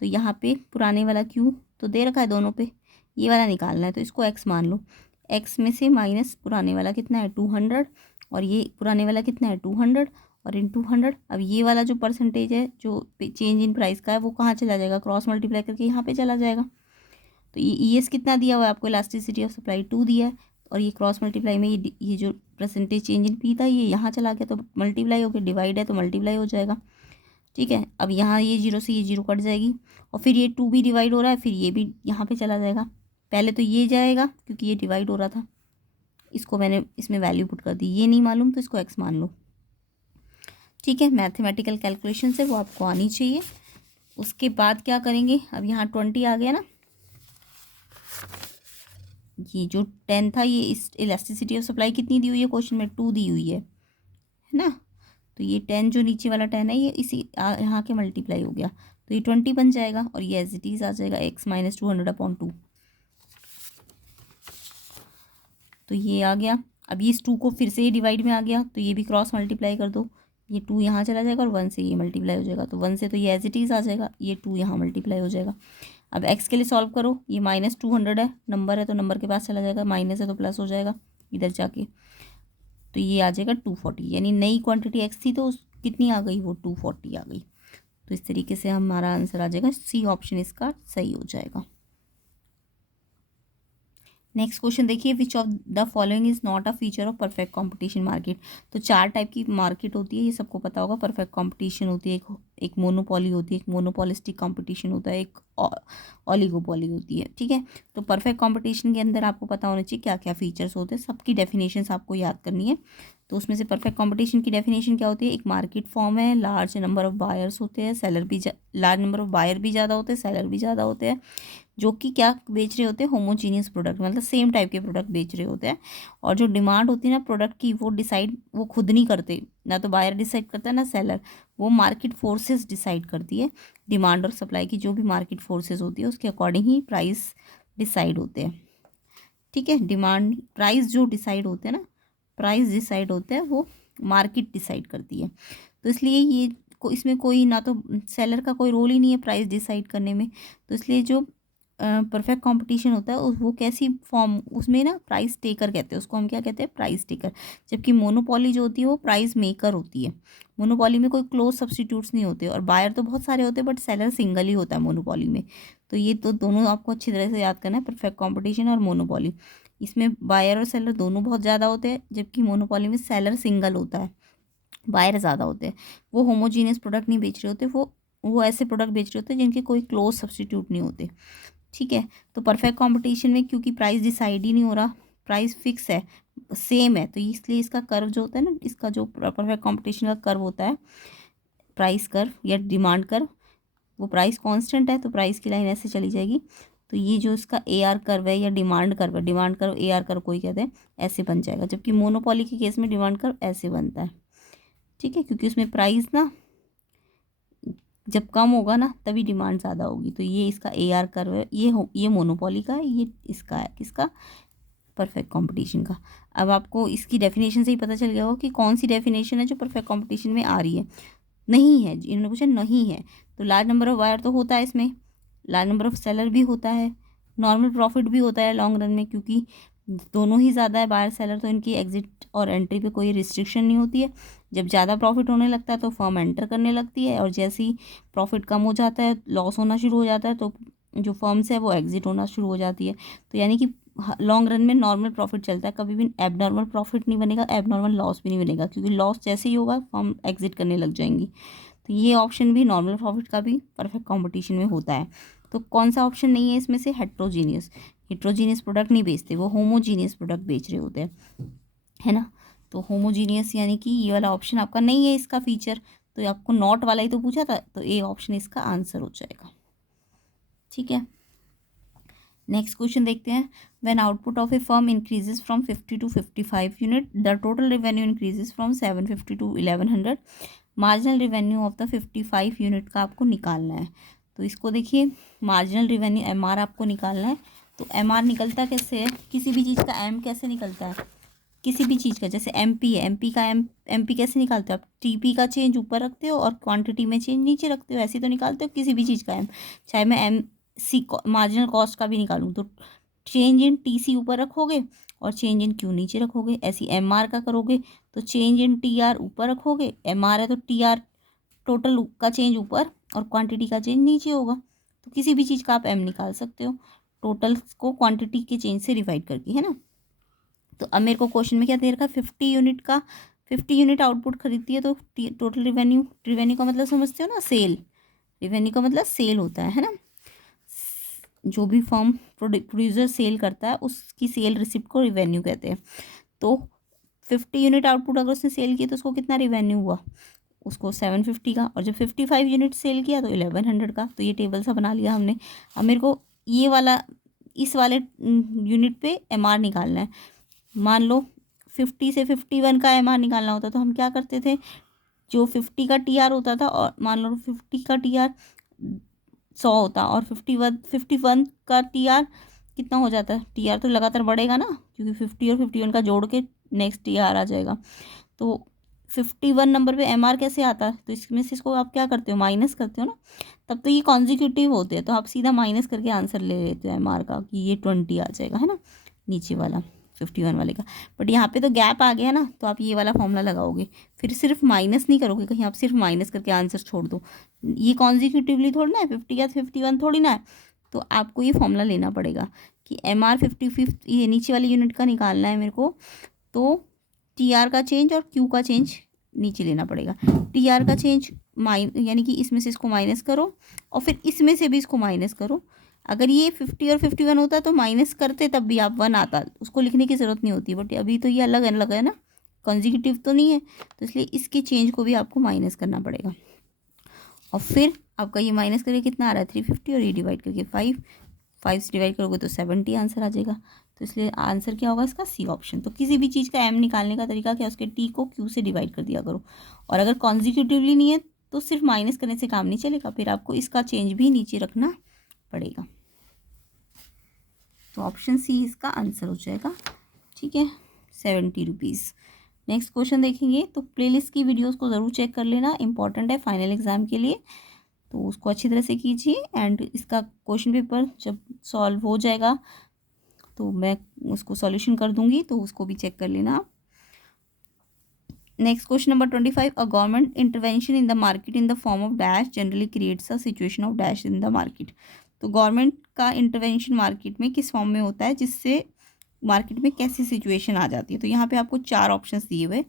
तो यहाँ पे पुराने वाला Q तो दे रखा है दोनों पे, ये वाला निकालना है तो इसको x मान लो। x में से माइनस पुराने वाला कितना है 200, और ये पुराने वाला कितना है 200, और इंटू 100। अब ये वाला जो परसेंटेज है जो चेंज इन प्राइस का है वो कहाँ चला जाएगा, क्रॉस मल्टीप्लाई करके यहाँ पे चला जाएगा। तो ये ES कितना दिया हुआ है आपको, इलास्टिसिटी ऑफ सप्लाई 2 दिया है, और ये क्रॉस मल्टीप्लाई में ये जो परसेंटेज चेंज इन P था ये यहाँ चला गया, तो मल्टीप्लाई हो गया, डिवाइड है तो मल्टीप्लाई हो जाएगा। ठीक है, अब यहाँ ये 0 से ये 0 कट जाएगी, और फिर ये 2 भी डिवाइड हो रहा है, फिर ये भी यहाँ पे चला जाएगा। पहले तो ये जाएगा क्योंकि ये डिवाइड हो रहा था, इसको मैंने इसमें वैल्यू पुट कर दी, ये नहीं मालूम तो इसको x मान लो। ठीक है, मैथमेटिकल कैलकुलेशन से वो आपको आनी चाहिए। उसके बाद क्या करेंगे, अब यहाँ 20 आ गया ना, ये जो 10 था ये इस इलास्टिसिटी ऑफ सप्लाई कितनी दी हुई है क्वेश्चन में, 2 दी हुई है ना, तो ये 10 जो नीचे वाला 10 है ये इसी यहाँ के मल्टीप्लाई हो गया, तो ये 20 बन जाएगा, और ये एज इट इज़ आ जाएगा x माइनस 200/2। तो ये आ गया। अब ये इस 2 को फिर से ये डिवाइड में आ गया, तो ये भी क्रॉस मल्टीप्लाई कर दो, ये 2 यहाँ चला जाएगा और 1 से ये मल्टीप्लाई हो जाएगा, तो 1 से तो ये एज इट इज़ आ जाएगा, ये 2 यहाँ मल्टीप्लाई हो जाएगा। अब x के लिए सॉल्व करो, ये माइनस 200 है, नंबर है तो नंबर के पास चला जाएगा, माइनस है तो प्लस हो जाएगा इधर जाके, तो ये आ जाएगा 240, यानी नई क्वांटिटी x थी तो कितनी आ गई, वो 240 आ गई। तो इस तरीके से हमारा आंसर आ जाएगा, सी ऑप्शन इसका सही हो जाएगा। नेक्स्ट क्वेश्चन देखिए, which of the following is not a feature of perfect competition market. तो 4 टाइप की मार्केट होती है, ये सबको पता होगा। परफेक्ट कंपटीशन होती है, एक मोनोपोली होती है, एक मोनोपोलिस्टिक कंपटीशन होता है, एक ओलिगोपोली होती है। ठीक है, तो परफेक्ट कंपटीशन के अंदर आपको पता होना चाहिए क्या क्या फीचर्स होते हैं, सबकी डेफिनेशंस आपको याद करनी है। तो उसमें से परफेक्ट कंपटीशन की डेफिनेशन क्या होती है, एक मार्केट फॉर्म है, लार्ज नंबर ऑफ बायर्स होते हैं, सेलर भी लार्ज नंबर ऑफ बायर भी ज़्यादा होते हैं, सेलर भी ज़्यादा होते हैं, जो कि क्या बेच रहे होते हैं, होमोजीनियस प्रोडक्ट, मतलब सेम टाइप के प्रोडक्ट बेच रहे होते हैं। और जो डिमांड होती है ना प्रोडक्ट की, वो खुद नहीं करते, ना तो बायर डिसाइड करता है ना सेलर, वो मार्केट फोर्सेस डिसाइड करती है। डिमांड और सप्लाई की जो भी मार्केट फोर्सेस होती है उसके अकॉर्डिंग ही प्राइस डिसाइड होते हैं। ठीक है, डिमांड प्राइस जो डिसाइड होते हैं ना, प्राइस डिसाइड होते हैं वो मार्केट डिसाइड करती है। तो इसलिए इसमें कोई ना तो सेलर का कोई रोल ही नहीं है प्राइस डिसाइड करने में। तो इसलिए जो परफेक्ट कंपटीशन होता है वो कैसी फॉर्म, उसमें ना प्राइस टेकर कहते हैं उसको, हम क्या कहते हैं, प्राइस टेकर। जबकि मोनोपोली जो होती है वो प्राइस मेकर होती है। मोनोपोली में कोई क्लोज सब्सटीट्यूट्स नहीं होते, और बायर तो बहुत सारे होते हैं बट सेलर सिंगल ही होता है मोनोपोली में। तो ये तो दोनों आपको अच्छी तरह से याद करना है, परफेक्ट कंपटीशन और मोनोपोली। इसमें बायर और सेलर दोनों बहुत ज़्यादा होते हैं, जबकि मोनोपोली में सेलर सिंगल होता है, बायर ज़्यादा होते हैं। वो होमोजीनियस प्रोडक्ट नहीं बेच रहे होते, वो ऐसे प्रोडक्ट बेच रहे होते हैं जिनके कोई क्लोज सब्सटीट्यूट नहीं होते। ठीक है, तो परफेक्ट कंपटीशन में क्योंकि प्राइस डिसाइड ही नहीं हो रहा, प्राइस फिक्स है, सेम है, तो इसलिए इसका कर्व जो होता है ना, इसका जो परफेक्ट कंपटीशन का कर्व होता है, प्राइस कर्व या डिमांड कर्व, वो प्राइस कांस्टेंट है तो प्राइस की लाइन ऐसे चली जाएगी। तो ये जो इसका ए आर कर्व है या डिमांड कर्व है, demand curve A R curve कोई कहते हैं, ऐसे बन जाएगा। जबकि मोनोपोली के केस में डिमांड कर्व ऐसे बनता है। ठीक है, क्योंकि उसमें प्राइस ना जब कम होगा ना तभी डिमांड ज़्यादा होगी। तो ये इसका ए आर कर्व है, ये मोनोपोली का है, ये इसका है, किसका, परफेक्ट कंपटीशन का। अब आपको इसकी डेफिनेशन से ही पता चल गया होगा कि कौन सी डेफिनेशन है जो परफेक्ट कंपटीशन में आ रही है। नहीं है, इन्होंने पूछा नहीं है, तो लार्ज नंबर ऑफ बायर तो होता है इसमें, लार्ज नंबर ऑफ सेलर भी होता है, नॉर्मल प्रॉफिट भी होता है लॉन्ग रन में, क्योंकि दोनों ही ज़्यादा है बायर सेलर, तो इनकी एग्जिट और एंट्री पे कोई रिस्ट्रिक्शन नहीं होती है। जब ज़्यादा प्रॉफिट होने लगता है तो फर्म एंटर करने लगती है, और जैसे ही प्रॉफिट कम हो जाता है, लॉस होना शुरू हो जाता है, तो जो फर्म्स है वो एग्जिट होना शुरू हो जाती है। तो यानी कि लॉन्ग रन में नॉर्मल प्रॉफिट चलता है, कभी भी एबनॉर्मल प्रॉफिट नहीं बनेगा, एबनॉर्मल लॉस भी नहीं बनेगा, क्योंकि लॉस जैसे ही होगा फर्म एग्जिट करने लग जाएंगी। तो ये ऑप्शन भी नॉर्मल प्रॉफिट का भी परफेक्ट कंपटीशन में होता है। तो कौन सा ऑप्शन नहीं है इसमें से, हेट्रोजीनियस। हेट्रोजीनियस प्रोडक्ट नहीं बेचते, वो होमोजीनियस प्रोडक्ट बेच रहे होते हैं, है ना। तो होमोजीनियस यानी कि ये वाला ऑप्शन आपका नहीं है इसका फीचर। तो आपको नॉट वाला ही तो पूछा था, तो ए ऑप्शन इसका आंसर हो जाएगा। ठीक है, नेक्स्ट क्वेश्चन देखते हैं। When output of A firm increases from 50 to 55 unit, the total revenue increases from 750 to 1100। Marginal revenue of the 55 unit का आपको निकालना है। तो इसको देखिए, मार्जिनल रेवेन्यू एम आर आपको निकालना है। तो एम आर निकलता कैसे है, किसी भी चीज़ का एम कैसे निकलता है, किसी भी चीज़ का, जैसे एम पी है, एम पी का एम पी कैसे निकालते हो आप, टी पी का चेंज ऊपर रखते हो और क्वांटिटी में चेंज नीचे रखते हो, ऐसे तो निकालते हो किसी भी चीज़ का एम। चाहे मैं एम सी मार्जिनल कॉस्ट का भी निकालूँ तो चेंज इन टी सी ऊपर रखोगे और चेंज इन क्यू नीचे रखोगे। ऐसी एम आर का करोगे तो चेंज इन टी आर ऊपर रखोगे, एम आर है तो टी आर टोटल का चेंज ऊपर और क्वांटिटी का चेंज नीचे होगा। तो किसी भी चीज़ का आप एम निकाल सकते हो टोटल को क्वांटिटी के चेंज से डिवाइड करके, है ना। तो अब मेरे को क्वेश्चन में क्या दे रखा है, 50 यूनिट का, 50 यूनिट आउटपुट खरीदती है तो टोटल रिवेन्यू, रिवेन्यू का मतलब समझते हो ना, सेल, रिवेन्यू का मतलब सेल होता है ना। जो भी फर्म प्रोड्यूसर सेल करता है उसकी सेल रिसिप्ट को रिवेन्यू कहते हैं। तो 50 यूनिट आउटपुट अगर उसने सेल किया तो उसको कितना रिवेन्यू हुआ, उसको 750 का, और जब 55 यूनिट सेल किया तो 1100 का। तो ये टेबल सा बना लिया हमने। अब मेरे को ये वाला, इस वाले यूनिट पे एम आर निकालना है। मान लो 50 से 51 का एम आर निकालना होता तो हम क्या करते थे, जो 50 का टी आर होता था, और मान लो 50 का टी आर 100 होता, और 51 का टी आर कितना हो जाता है, टी आर तो लगातार बढ़ेगा ना, क्योंकि 50 और 51 का जोड़ के नेक्स्ट टी आर आ जाएगा। तो 51 नंबर पे एम आर कैसे आता है, तो इसमें से इसको आप क्या करते हो, माइनस करते हो ना, तब तो ये कॉन्जिक्यूटिव होते हैं, तो आप सीधा माइनस करके आंसर ले लेते हो एम आर का, कि ये 20 आ जाएगा, है ना, नीचे वाला 51 वाले का। बट यहाँ पे तो गैप आ गया ना, तो आप ये वाला फॉर्मूला लगाओगे, फिर सिर्फ माइनस नहीं करोगे कहीं, आप सिर्फ माइनस करके आंसर छोड़ दो। ये कॉन्जिक्यूटिवली थोड़ी ना है, 50 या 51 थोड़ी ना है। तो आपको ये फॉर्मूला लेना पड़ेगा कि एम आर 55 ये नीचे वाली यूनिट का निकालना है मेरे को, तो टी आर का चेंज और क्यू का चेंज नीचे लेना पड़ेगा। टी आर का चेंज यानी कि इसमें से इसको माइनस करो और फिर इसमें से भी इसको माइनस करो। अगर ये 50 और 51 होता तो माइनस करते तब भी आप 1 आता, उसको लिखने की ज़रूरत नहीं होती। बट अभी तो ये अलग अलग है ना, कॉन्जिक्यूटिव तो नहीं है, तो इसलिए इसके चेंज को भी आपको माइनस करना पड़ेगा। और फिर आपका ये माइनस करके कितना आ रहा है 350, और ये डिवाइड करके 5, 5 से डिवाइड करोगे तो 70 आंसर आ जाएगा। तो इसलिए आंसर क्या होगा इसका? C option. तो किसी भी चीज़ का एम निकालने का तरीका क्या, उसके टी को क्यू से डिवाइड कर दिया करो। और अगर कॉन्जिक्यूटिवली नहीं है तो सिर्फ माइनस करने से काम नहीं चलेगा, फिर आपको इसका चेंज भी नीचे रखना पड़ेगा। तो ऑप्शन सी इसका आंसर हो जाएगा। ठीक है, 70 रुपीज़। नेक्स्ट क्वेश्चन देखेंगे। तो प्लेलिस्ट की वीडियोस को ज़रूर चेक कर लेना, इंपॉर्टेंट है फाइनल एग्ज़ाम के लिए, तो उसको अच्छी तरह से कीजिए। एंड इसका क्वेश्चन पेपर जब सॉल्व हो जाएगा तो मैं उसको सॉल्यूशन कर दूंगी, तो उसको भी चेक कर लेना आप। Next question number 25। A government intervention in the market in the form of dash generally creates a situation of dash in the market. तो गवर्नमेंट का इंटरवेंशन मार्केट में किस फॉर्म में होता है, जिससे मार्केट में कैसी सिचुएशन आ जाती है। तो यहाँ पे आपको 4 ऑप्शंस दिए हुए,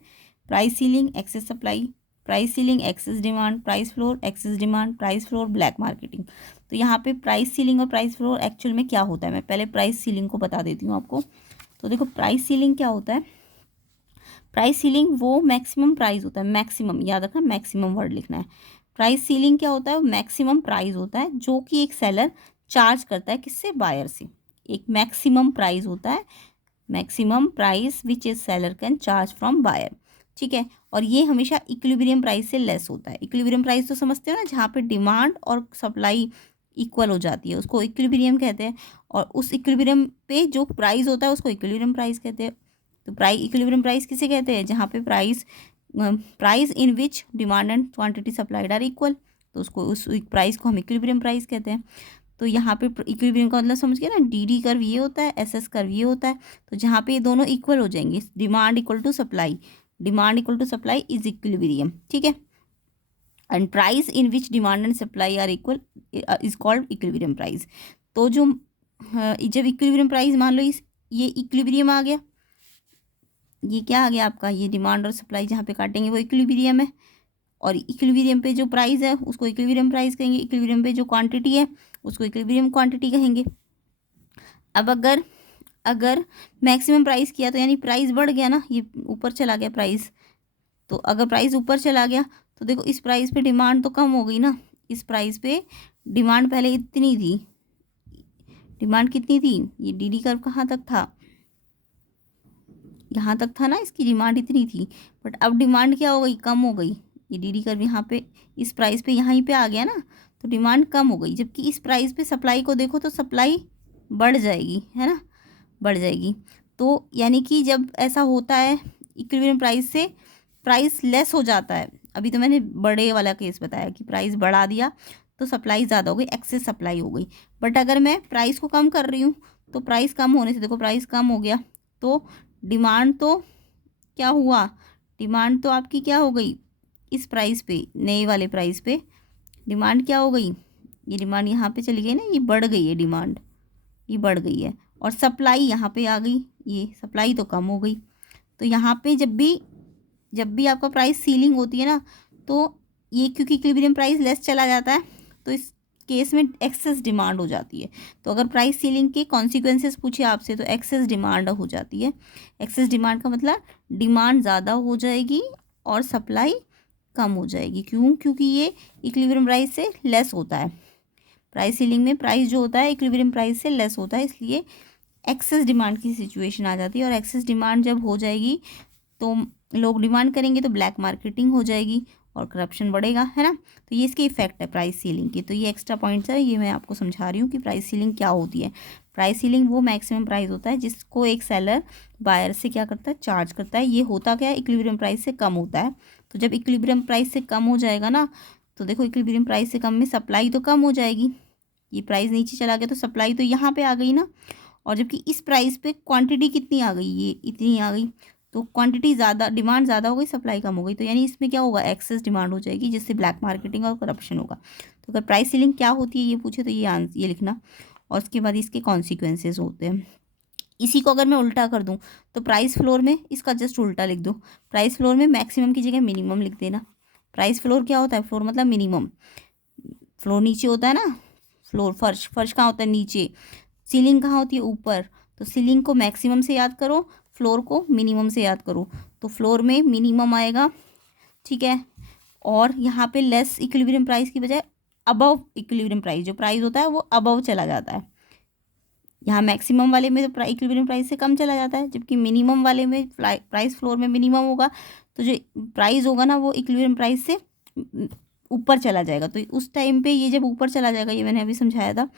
price ceiling, excess supply, price ceiling, excess demand, price floor, excess demand, price floor, black marketing. तो यहाँ पे प्राइस सीलिंग और प्राइस फ्लोर एक्चुअल में क्या होता है, मैं पहले प्राइस सीलिंग को बता देती हूँ आपको। तो देखो प्राइस सीलिंग क्या होता है। प्राइस सीलिंग वो मैक्सिमम प्राइस होता है, मैक्सिमम, याद रखना मैक्सिमम वर्ड लिखना है। प्राइस सीलिंग क्या होता है, वो मैक्सिमम प्राइस होता है जो कि एक सेलर चार्ज करता है किससे, बायर से। एक मैक्सिमम प्राइस होता है, maximum price which is seller can charge from buyer. ठीक है, और ये हमेशा इक्विलिब्रियम प्राइस से लेस होता है। इक्विलिब्रियम प्राइस तो समझते हो ना, जहाँ पे डिमांड और सप्लाई इक्वल हो जाती है उसको इक्विलिब्रियम कहते हैं। और उस इक्विलिब्रियम पे जो प्राइस होता है उसको इक्विलिब्रियम प्राइस कहते हैं। तो प्राइस, इक्विलिब्रियम प्राइस किसे कहते हैं, जहाँ पे price in which demand and quantity supplied are equal, तो उसको उस प्राइस को हम इक्विलिब्रियम प्राइस कहते हैं। तो यहाँ पे इक्विलिब्रियम का मतलब समझ गया ना, डी कर्व ये होता है, एस कर्व ये होता है। तो जहाँ पे ये दोनों इक्वल हो जाएंगे, demand equal to supply, demand equal to supply is equilibrium. ठीक है, and price in which demand and supply are equal is called equilibrium price. तो जो जब इक्विलिब्रियम प्राइस मान लो ये इक्विलिब्रियम आ गया, ये क्या आ गया आपका, ये डिमांड और सप्लाई जहाँ पे काटेंगे वो इक्विलिब्रियम है। और इक्विलिब्रियम पे जो प्राइस है उसको इक्विलिब्रियम प्राइस कहेंगे, इक्विलिब्रियम पे जो क्वांटिटी है उसको इक्विलिब्रियम क्वांटिटी कहेंगे। अब अगर मैक्सिमम प्राइस किया तो यानी प्राइस बढ़ गया ना, ये ऊपर चला गया प्राइस। तो अगर प्राइस ऊपर चला गया तो देखो इस प्राइस पे डिमांड तो कम हो गई ना, इस प्राइस पे डिमांड पहले इतनी थी, डिमांड कितनी थी, ये डी कर्व कहाँ तक था, यहाँ तक था ना, इसकी डिमांड इतनी थी। बट अब डिमांड क्या हो गई, कम हो गई। ये डी कर्व यहाँ पे इस प्राइस पे यहाँ पे आ गया ना, तो डिमांड कम हो गई। जबकि इस प्राइस पे सप्लाई को देखो तो सप्लाई बढ़ जाएगी, है ना, बढ़ जाएगी। तो यानी कि जब ऐसा होता है इक्विलिब्रियम प्राइस से प्राइस लेस हो जाता है। अभी तो मैंने बड़े वाला केस बताया कि प्राइस बढ़ा दिया तो सप्लाई ज़्यादा हो गई, एक्सेस सप्लाई हो गई। बट अगर मैं प्राइस को कम कर रही हूँ तो प्राइस कम होने से देखो प्राइस कम हो गया, तो डिमांड तो क्या हुआ, डिमांड तो आपकी क्या हो गई, इस प्राइस पे, नए वाले प्राइस पे डिमांड क्या हो गई, ये डिमांड यहाँ पे चली गई ना, ये बढ़ गई है डिमांड, ये बढ़ गई है। और सप्लाई यहाँ पे आ गई, ये सप्लाई तो कम हो गई। तो यहाँ पे जब भी आपका प्राइस सीलिंग होती है ना, तो ये क्योंकि इक्विलिब्रियम प्राइस लेस चला जाता है तो इस केस में एक्सेस डिमांड हो जाती है। तो अगर प्राइस सीलिंग के कॉन्सिक्वेंसेस पूछे आपसे तो एक्सेस डिमांड हो जाती है। एक्सेस डिमांड का मतलब डिमांड ज़्यादा हो जाएगी और सप्लाई कम हो जाएगी। क्यों, क्योंकि ये इक्विलिब्रियम प्राइस से लेस होता है। प्राइस सीलिंग में प्राइस जो होता है इक्विलिब्रियम प्राइस से लेस होता है, इसलिए एक्सेस डिमांड की सिचुएशन आ जाती है। और एक्सेस डिमांड जब हो जाएगी तो लोग डिमांड करेंगे तो ब्लैक मार्केटिंग हो जाएगी और करप्शन बढ़ेगा, है ना। तो ये इसके इफेक्ट है प्राइस सीलिंग की। तो ये एक्स्ट्रा पॉइंट्स है, ये मैं आपको समझा रही हूँ कि प्राइस सीलिंग क्या होती है। प्राइस सीलिंग वो मैक्सिमम प्राइस होता है जिसको एक सेलर बायर से क्या करता है, चार्ज करता है। ये होता क्या है, इक्विलिब्रियम प्राइस से कम होता है। तो जब इक्विलिब्रियम प्राइस से कम हो जाएगा ना, तो देखो इक्विलिब्रियम प्राइस से कम में सप्लाई तो कम हो जाएगी, ये प्राइस नीचे चला गया तो सप्लाई तो यहाँ पे आ गई ना। और जबकि इस प्राइस पे क्वांटिटी कितनी आ गई, ये इतनी आ गई, तो क्वांटिटी ज़्यादा, डिमांड ज़्यादा हो गई, सप्लाई कम हो गई। तो यानी इसमें क्या होगा, एक्सेस डिमांड हो जाएगी जिससे ब्लैक मार्केटिंग और करप्शन होगा। तो अगर प्राइस सीलिंग क्या होती है ये पूछे तो ये लिखना। और उसके बाद इसके कॉन्सिक्वेंसेस होते हैं। इसी को अगर मैं उल्टा कर दूं तो प्राइस फ्लोर में इसका जस्ट उल्टा लिख दो। प्राइस फ्लोर में मैक्सिमम की जगह मिनिमम लिख देना। प्राइस फ्लोर क्या होता है, फ्लोर मतलब मिनिमम, फ्लोर नीचे होता है ना, फ्लोर फर्श, फर्श कहाँ होता है, नीचे। सीलिंग कहाँ होती है, ऊपर। तो सीलिंग को मैक्सिमम से याद करो, फ्लोर को मिनिमम से याद करो। तो फ्लोर में मिनिमम आएगा, ठीक है। और यहाँ पे लेस इक्विलिब्रियम प्राइस की बजाय अबव इक्विलिब्रियम प्राइस, जो प्राइस होता है वो अबव चला जाता है, यहाँ मैक्सिमम वाले में तो इक्विलिब्रियम प्राइस से कम चला जाता है, जबकि मिनिमम वाले में प्राइस फ्लोर में मिनिमम होगा, तो जो प्राइस होगा ना वो इक्विलिब्रियम प्राइस से ऊपर चला जाएगा। तो उस टाइम पे ये जब ऊपर चला जाएगा, ये मैंने अभी समझाया था,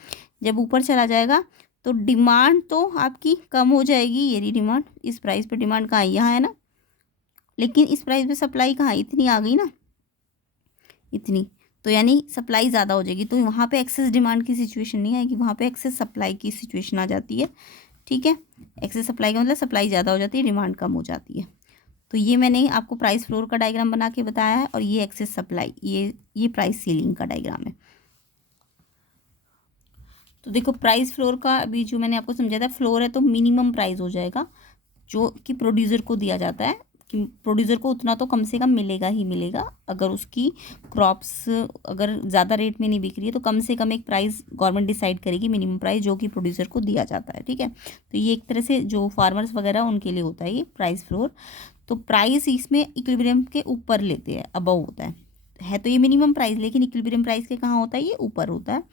जब ऊपर चला जाएगा तो डिमांड तो आपकी कम हो जाएगी। ये रही डिमांड, इस प्राइस पे डिमांड कहाँ है, यहाँ है ना, लेकिन इस प्राइस पे सप्लाई कहाँ है, इतनी आ गई ना, इतनी, तो यानी सप्लाई ज़्यादा हो जाएगी, तो वहाँ पे एक्सेस डिमांड की सिचुएशन नहीं आएगी, वहाँ पे एक्सेस सप्लाई की सिचुएशन आ जाती है। ठीक है, एक्सेस सप्लाई का मतलब सप्लाई ज़्यादा हो जाती है, डिमांड कम हो जाती है। तो ये मैंने आपको प्राइस फ्लोर का डायग्राम बना के बताया है, और ये एक्सेस सप्लाई, ये प्राइस सीलिंग का डायग्राम है। तो देखो प्राइस फ्लोर का अभी जो मैंने आपको समझाया था, फ्लोर है तो मिनिमम प्राइस हो जाएगा जो कि प्रोड्यूसर को दिया जाता है, कि प्रोड्यूसर को उतना तो कम से कम मिलेगा ही मिलेगा। अगर उसकी क्रॉप्स अगर ज़्यादा रेट में नहीं बिक रही है तो कम से कम एक प्राइस गवर्नमेंट डिसाइड करेगी, मिनिमम प्राइस जो कि प्रोड्यूसर को दिया जाता है। ठीक है, तो ये एक तरह से जो फार्मर्स वगैरह उनके लिए होता है ये प्राइस फ्लोर। तो प्राइस इसमें इक्विलिब्रियम के ऊपर लेते हैं, अबव होता है तो ये मिनिमम प्राइस, लेकिन इक्विलिब्रियम प्राइस के कहाँ होता है, ये ऊपर होता है।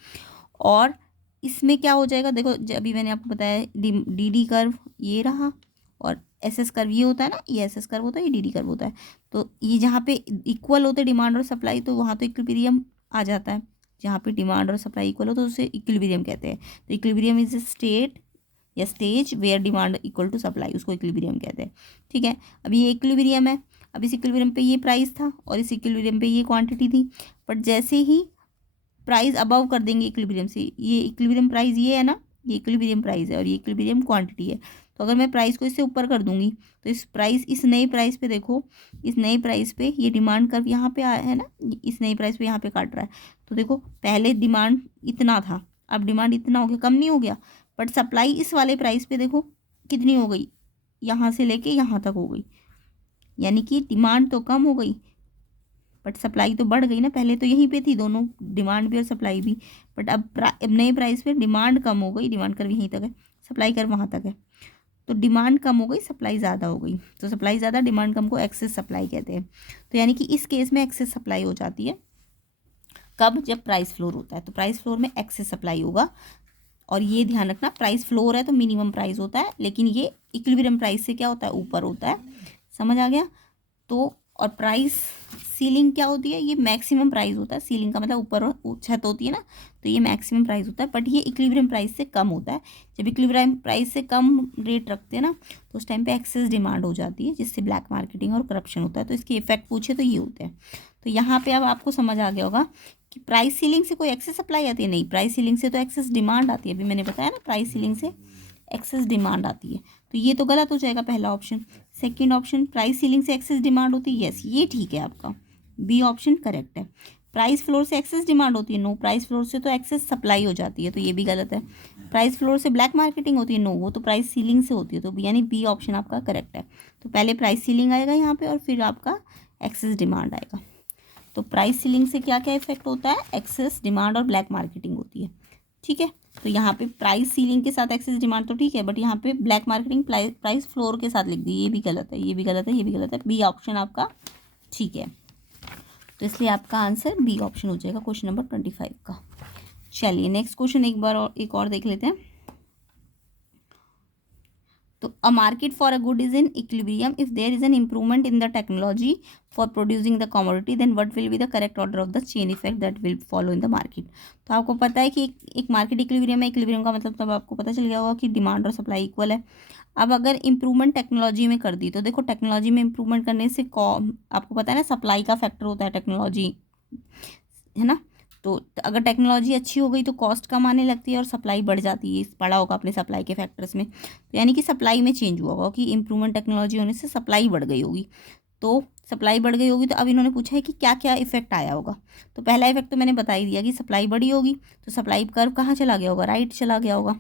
और इसमें क्या हो जाएगा, देखो अभी मैंने आपको बताया डी कर्व ये रहा, और एस कर्व ये होता है ना, ये एस कर्व होता है, ये डी कर्व होता है। तो ये जहाँ पे इक्वल होते हैं डिमांड और सप्लाई, तो वहाँ तो इक्विलिब्रियम आ जाता है। जहाँ पे डिमांड और सप्लाई इक्वल हो तो उसे इक्विलिब्रियम कहते हैं। तो इक्विलिब्रियम इज ए स्टेट या stage where demand equal to supply, उसको इक्विलिब्रियम कहते हैं। ठीक है, अभी ये इक्विलिब्रियम है, अब इस इक्विलिब्रियम पे ये प्राइस था और इस इक्विलिब्रियम पे ये क्वांटिटी थी, बट जैसे ही प्राइस अबव कर देंगे इक्विलिब्रियम से, ये इक्विलिब्रियम प्राइस ये है ना, ये इक्विलिब्रियम प्राइस है और ये इक्विलिब्रियम क्वांटिटी है। तो अगर मैं प्राइस को इससे ऊपर कर दूंगी तो इस नई प्राइस पे देखो, इस नई प्राइस पे ये डिमांड कर्व यहाँ पे आया है ना, इस नई प्राइस पे यहाँ पे काट रहा है। तो देखो पहले डिमांड इतना था, अब डिमांड इतना हो गया, कम नहीं हो गया, बट सप्लाई इस वाले प्राइस पे देखो कितनी हो गई, यहाँ से लेके यहाँ तक हो गई, यानी कि डिमांड तो कम हो गई बट सप्लाई तो बढ़ गई ना। पहले तो यहीं पे थी दोनों, डिमांड भी और सप्लाई भी, बट अब नए प्राइस पे डिमांड कम हो गई, डिमांड कर्व यहीं तक है, सप्लाई कर्व वहाँ तक है, तो डिमांड कम हो गई, सप्लाई ज़्यादा हो गई, तो सप्लाई ज़्यादा डिमांड कम को एक्सेस सप्लाई कहते हैं। तो यानी कि इस केस में एक्सेस सप्लाई हो जाती है कब, जब प्राइस फ्लोर होता है, तो प्राइस फ्लोर में एक्सेस सप्लाई होगा। और ये ध्यान रखना, प्राइस फ्लोर है तो मिनिमम प्राइस होता है, लेकिन ये इक्विलिब्रियम प्राइस से क्या होता है, ऊपर होता है। समझ आ गया। तो और प्राइस सीलिंग क्या होती है, ये मैक्सिमम प्राइस होता है, सीलिंग का मतलब ऊपर छत होती है ना, तो ये मैक्सिमम प्राइस होता है, बट ये इक्विलिब्रियम प्राइस से कम होता है। जब इक्विलिब्रियम प्राइस से कम रेट रखते हैं ना तो उस टाइम पे एक्सेस डिमांड हो जाती है, जिससे ब्लैक मार्केटिंग और करप्शन होता है। तो इसके इफेक्ट पूछे तो ये होते हैं। तो यहाँ पे अब आपको समझ आ गया होगा कि प्राइस सीलिंग से कोई एक्सेस सप्लाई आती है, नहीं, प्राइस सीलिंग से तो एक्सेस डिमांड आती है। अभी मैंने बताया ना, प्राइस सीलिंग से एक्सेस डिमांड आती है, तो ये तो गलत हो जाएगा पहला option. Second option, price ceiling से एक्सेस डिमांड होती है, यस ये ठीक है आपका, बी ऑप्शन करेक्ट है। प्राइस फ्लोर से एक्सेस डिमांड होती है, नो, प्राइस फ्लोर से तो एक्सेस सप्लाई हो जाती है, तो ये भी गलत है। प्राइस फ्लोर से ब्लैक मार्केटिंग होती है, नो, वो तो प्राइस सीलिंग से होती है, तो यानी बी ऑप्शन आपका करेक्ट है। तो पहले प्राइस सीलिंग आएगा यहाँ पे और फिर आपका एक्सेस डिमांड आएगा। तो प्राइस सीलिंग से क्या क्या इफेक्ट होता है, एक्सेस डिमांड और ब्लैक मार्केटिंग होती है। ठीक है, तो यहाँ पे प्राइस सीलिंग के साथ एक्सेस डिमांड तो ठीक है, बट यहाँ पे ब्लैक मार्केटिंग प्राइस फ्लोर के साथ लिख दी, ये भी गलत है, ये भी गलत है, ये भी गलत है। बी ऑप्शन आपका ठीक है, तो इसलिए आपका आंसर बी ऑप्शन हो जाएगा क्वेश्चन नंबर 25 का। चलिए नेक्स्ट क्वेश्चन एक और देख लेते हैं। तो a market for a good is in equilibrium if there is an improvement in the technology for producing the commodity, then what will be the correct order of the chain effect that will follow in the market. तो आपको पता है कि एक market equilibrium है, equilibrium का मतलब तब आपको पता चल गया होगा कि डिमांड और सप्लाई इक्वल है। अब अगर इम्प्रूवमेंट टेक्नोलॉजी में कर दी, तो देखो टेक्नोलॉजी में इम्प्रूवमेंट करने से आपको पता है ना, सप्लाई का फैक्टर होता है टेक्नोलॉजी, है ना। तो अगर टेक्नोलॉजी अच्छी हो गई तो कॉस्ट कम आने लगती है और सप्लाई बढ़ जाती है, पढ़ा होगा अपने सप्लाई के फैक्टर्स में। तो यानी कि सप्लाई में चेंज हुआ होगा कि इम्प्रूवमेंट टेक्नोलॉजी होने से सप्लाई बढ़ गई होगी। तो सप्लाई बढ़ गई होगी, तो अब इन्होंने पूछा है कि क्या क्या इफेक्ट आया होगा। तो पहला इफेक्ट तो मैंने बता ही दिया कि सप्लाई बढ़ी होगी, तो सप्लाई कर्व कहाँ चला गया होगा, राइट चला गया होगा।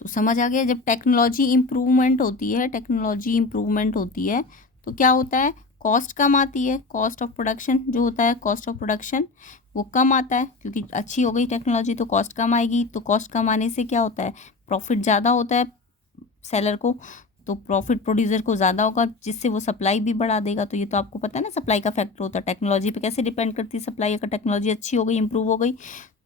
तो समझ आ गया, जब टेक्नोलॉजी इम्प्रूवमेंट होती है, टेक्नोलॉजी इम्प्रूवमेंट होती है तो क्या होता है, कॉस्ट कम आती है, कॉस्ट ऑफ प्रोडक्शन जो होता है, कॉस्ट ऑफ प्रोडक्शन वो कम आता है, क्योंकि अच्छी हो गई टेक्नोलॉजी तो कॉस्ट कम आएगी। तो कॉस्ट कम आने से क्या होता है, प्रॉफिट ज़्यादा होता है सेलर को, तो प्रॉफिट प्रोड्यूसर को ज़्यादा होगा, जिससे वो सप्लाई भी बढ़ा देगा। तो ये तो आपको पता है ना, सप्लाई का फैक्टर होता है, टेक्नोलॉजी पे कैसे डिपेंड करती है सप्लाई। अगर टेक्नोलॉजी अच्छी हो गई, इंप्रूव हो गई,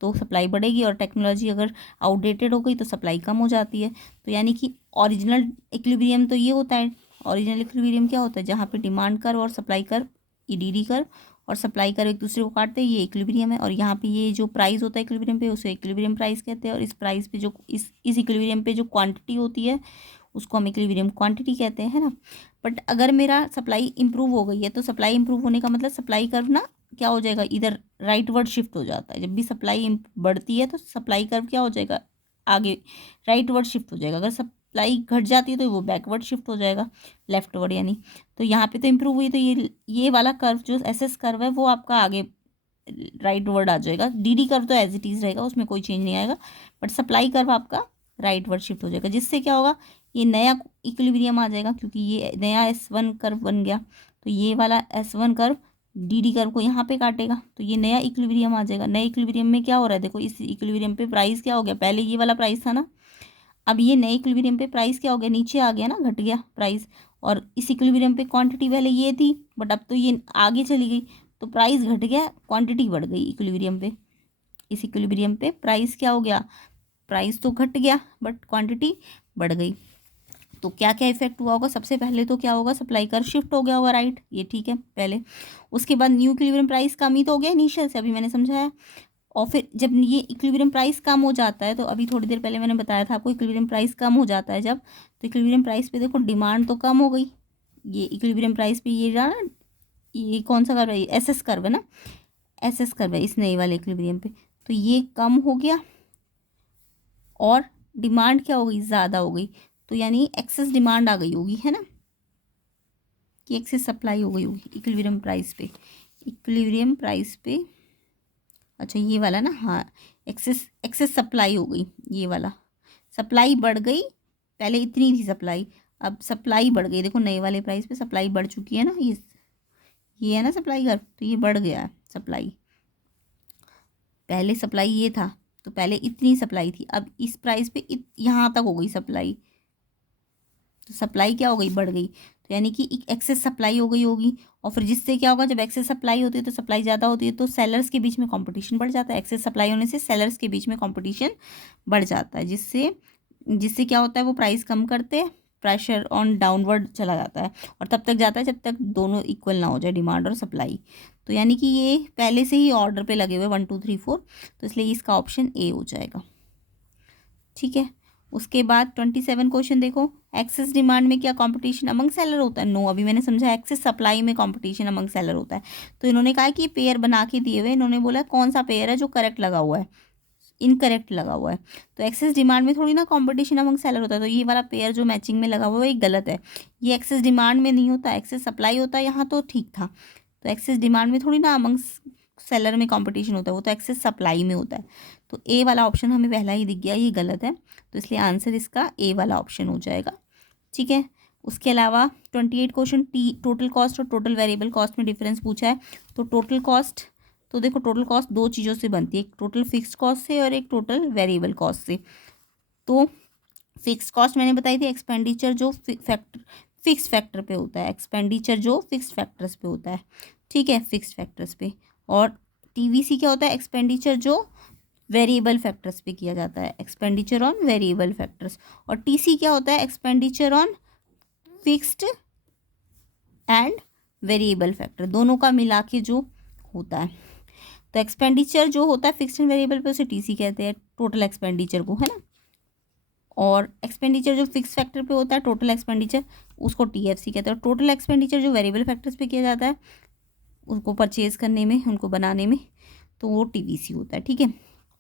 तो सप्लाई बढ़ेगी, और टेक्नोलॉजी अगर आउटडेटेड हो गई तो सप्लाई कम हो जाती है। तो यानी कि ओरिजिनल इक्विलिब्रियम तो ये होता है। ओरिजिनल इक्विलिब्रियम क्या होता है? जहाँ पे डिमांड कर्व और सप्लाई कर्व, ईडीडी कर्व और सप्लाई कर्व एक दूसरे को काटते हैं, ये इक्विलिब्रियम है। और यहाँ पे ये जो प्राइस होता है इक्विलिब्रियम पे, उसे इक्विलिब्रियम प्राइस कहते हैं। और इस प्राइस पे जो इस इक्विलिब्रियम पे जो क्वांटिटी होती है उसको हम इक्विलिब्रियम क्वांटिटी कहते हैं, है ना। बट अगर मेरा सप्लाई इंप्रूव हो गई है, तो सप्लाई इंप्रूव होने का मतलब सप्लाई कर्व ना क्या हो जाएगा, इधर राइटवर्ड शिफ्ट हो जाता है। जब भी सप्लाई बढ़ती है तो सप्लाई कर्व क्या हो जाएगा, आगे राइटवर्ड शिफ्ट हो जाएगा। अगर सप्लाई घट जाती है तो वो बैकवर्ड शिफ्ट हो जाएगा, लेफ्टवर्ड यानी। तो यहाँ पे तो इंप्रूव हुई, तो ये वाला कर्व जो एसएस कर्व है वो आपका आगे राइटवर्ड आ जाएगा। डीडी कर्व तो एज इट इज़ रहेगा, उसमें कोई चेंज नहीं आएगा, बट सप्लाई कर्व आपका राइटवर्ड शिफ्ट हो जाएगा। जिससे क्या होगा, ये नया इक्विलिब्रियम आ जाएगा, क्योंकि ये नया S1 कर्व बन गया। तो ये वाला S1 कर्व डीडी कर्व को यहाँ पे काटेगा, तो ये नया इक्विलिब्रियम आ जाएगा। नए इक्विलिब्रियम में क्या हो रहा है, देखो इस इक्विलिब्रियम पे प्राइस क्या हो गया, पहले ये वाला प्राइस था ना, अब ये नए इक्विलिब्रियम पे प्राइस क्या हो गया, नीचे आ गया ना, घट गया प्राइस। और इस इक्विलिब्रियम पे क्वांटिटी पहले ये थी, बट अब तो ये आगे चली गई, तो प्राइस घट गया, क्वांटिटी बढ़ गई इक्विलिब्रियम पे। इस इक्विलिब्रियम पे प्राइस क्या हो गया, प्राइस तो घट गया बट क्वांटिटी बढ़ गई। तो क्या क्या इफेक्ट हुआ होगा, सबसे पहले तो क्या होगा, सप्लाई कर्व शिफ्ट हो गया होगा, राइट, ये ठीक है पहले। उसके बाद न्यू इक्विलिब्रियम प्राइस कम ही तो हो गया इनिशियल से, अभी मैंने समझाया। और फिर जब ये इक्विलिब्रियम प्राइस कम हो जाता है, तो अभी थोड़ी देर पहले मैंने बताया था आपको, इक्विलिब्रियम प्राइस कम हो जाता है जब, तो इक्विलिब्रियम प्राइस पे देखो डिमांड तो कम हो गई। ये इक्विलिब्रियम प्राइस पे ये रहा ना, ये कौन सा कर्व है, एसएस कर्व है ना, एसएस कर्व है इस नए वाले इक्विलिब्रियम पे। तो ये कम हो गया और डिमांड क्या हो गई, ज़्यादा हो गई। तो यानी एक्सेस डिमांड आ गई होगी, है ना, कि एक्सेस सप्लाई हो गई होगी इक्विलिब्रियम प्राइस पे। इक्विलिब्रियम प्राइस पे, अच्छा ये वाला ना, हाँ, एक्सेस सप्लाई हो गई, ये वाला सप्लाई बढ़ गई, पहले इतनी थी सप्लाई, अब सप्लाई बढ़ गई। देखो नए वाले प्राइस पे सप्लाई बढ़ चुकी है ना, ये है ना सप्लाई कर्व, तो ये बढ़ गया है सप्लाई। पहले सप्लाई ये था, तो पहले इतनी सप्लाई थी, अब इस प्राइस पे यहाँ तक हो गई सप्लाई, तो सप्लाई क्या हो गई, बढ़ गई। तो यानी कि एक एक्सेस सप्लाई हो गई होगी। और फिर जिससे क्या होगा, जब एक्सेस सप्लाई होती है तो सप्लाई ज़्यादा होती है, तो सेलर्स के बीच में कंपटीशन बढ़ जाता है। एक्सेस सप्लाई होने से सेलर्स के बीच में कंपटीशन बढ़ जाता है, जिससे जिससे क्या होता है, वो प्राइस कम करते हैं, प्रेशर ऑन डाउनवर्ड चला जाता है, और तब तक जाता है जब तक दोनों इक्वल ना हो जाए, डिमांड और सप्लाई। तो यानी कि ये पहले से ही ऑर्डर पे लगे हुए 1 2 3 4, तो इसलिए इसका ऑप्शन ए हो जाएगा, ठीक है। उसके बाद 27 क्वेश्चन देखो, एक्सेस डिमांड में क्या कंपटीशन अमंग सेलर होता है, नो, अभी मैंने समझा एक्सेस सप्लाई में कंपटीशन अमंग सेलर होता है। तो इन्होंने कहा कि पेयर बना के दिए हुए, इन्होंने बोला कौन सा पेयर है जो करेक्ट लगा हुआ है, इनकरेक्ट लगा हुआ है। तो एक्सेस डिमांड में थोड़ी ना कंपटीशन अमंग सेलर होता है, तो ये वाला पेयर जो मैचिंग में लगा हुआ है ये गलत है। ये एक्सेस डिमांड में नहीं होता, एक्सेस सप्लाई होता है, यहाँ तो ठीक था। तो एक्सेस डिमांड में थोड़ी ना अमंग सेलर में कंपटीशन होता है, वो तो एक्सेस सप्लाई में होता है। तो ए वाला ऑप्शन हमें पहला ही दिख गया, ये गलत है, तो इसलिए आंसर इसका ए वाला ऑप्शन हो जाएगा, ठीक है। उसके अलावा 28 क्वेश्चन, टोटल कॉस्ट और टोटल वेरिएबल कॉस्ट में डिफरेंस पूछा है। तो टोटल कॉस्ट, तो देखो टोटल कॉस्ट दो चीज़ों से बनती है, एक टोटल फिक्स्ड कॉस्ट से और एक टोटल वेरिएबल कॉस्ट से। तो फिक्स कॉस्ट मैंने बताई थी, एक्सपेंडिचर जो फिक्स फैक्टर पे होता है, एक्सपेंडिचर जो फिक्स फैक्टर्स पे होता है, ठीक है, फिक्स फैक्टर्स पे। और टीवीसी क्या होता है, एक्सपेंडिचर जो वेरिएबल फैक्टर्स पे किया जाता है, एक्सपेंडिचर ऑन वेरिएबल फैक्टर्स। और टीसी क्या होता है, expenditure on fixed and variable factor, दोनों का मिला के जो होता है। तो एक्सपेंडिचर जो होता है फिक्स्ड एंड वेरिएबल पे, उसे टीसी कहते हैं, टोटल एक्सपेंडिचर को, है ना। और एक्सपेंडिचर जो फिक्स फैक्टर पे होता है, टोटल एक्सपेंडिचर, उसको टीएफसी कहते हैं। और टोटल एक्सपेंडिचर जो वेरिएबल फैक्टर्स पे किया जाता है, उसको परचेज करने में, उनको बनाने में, तो वो टीवीसी होता है, ठीक है।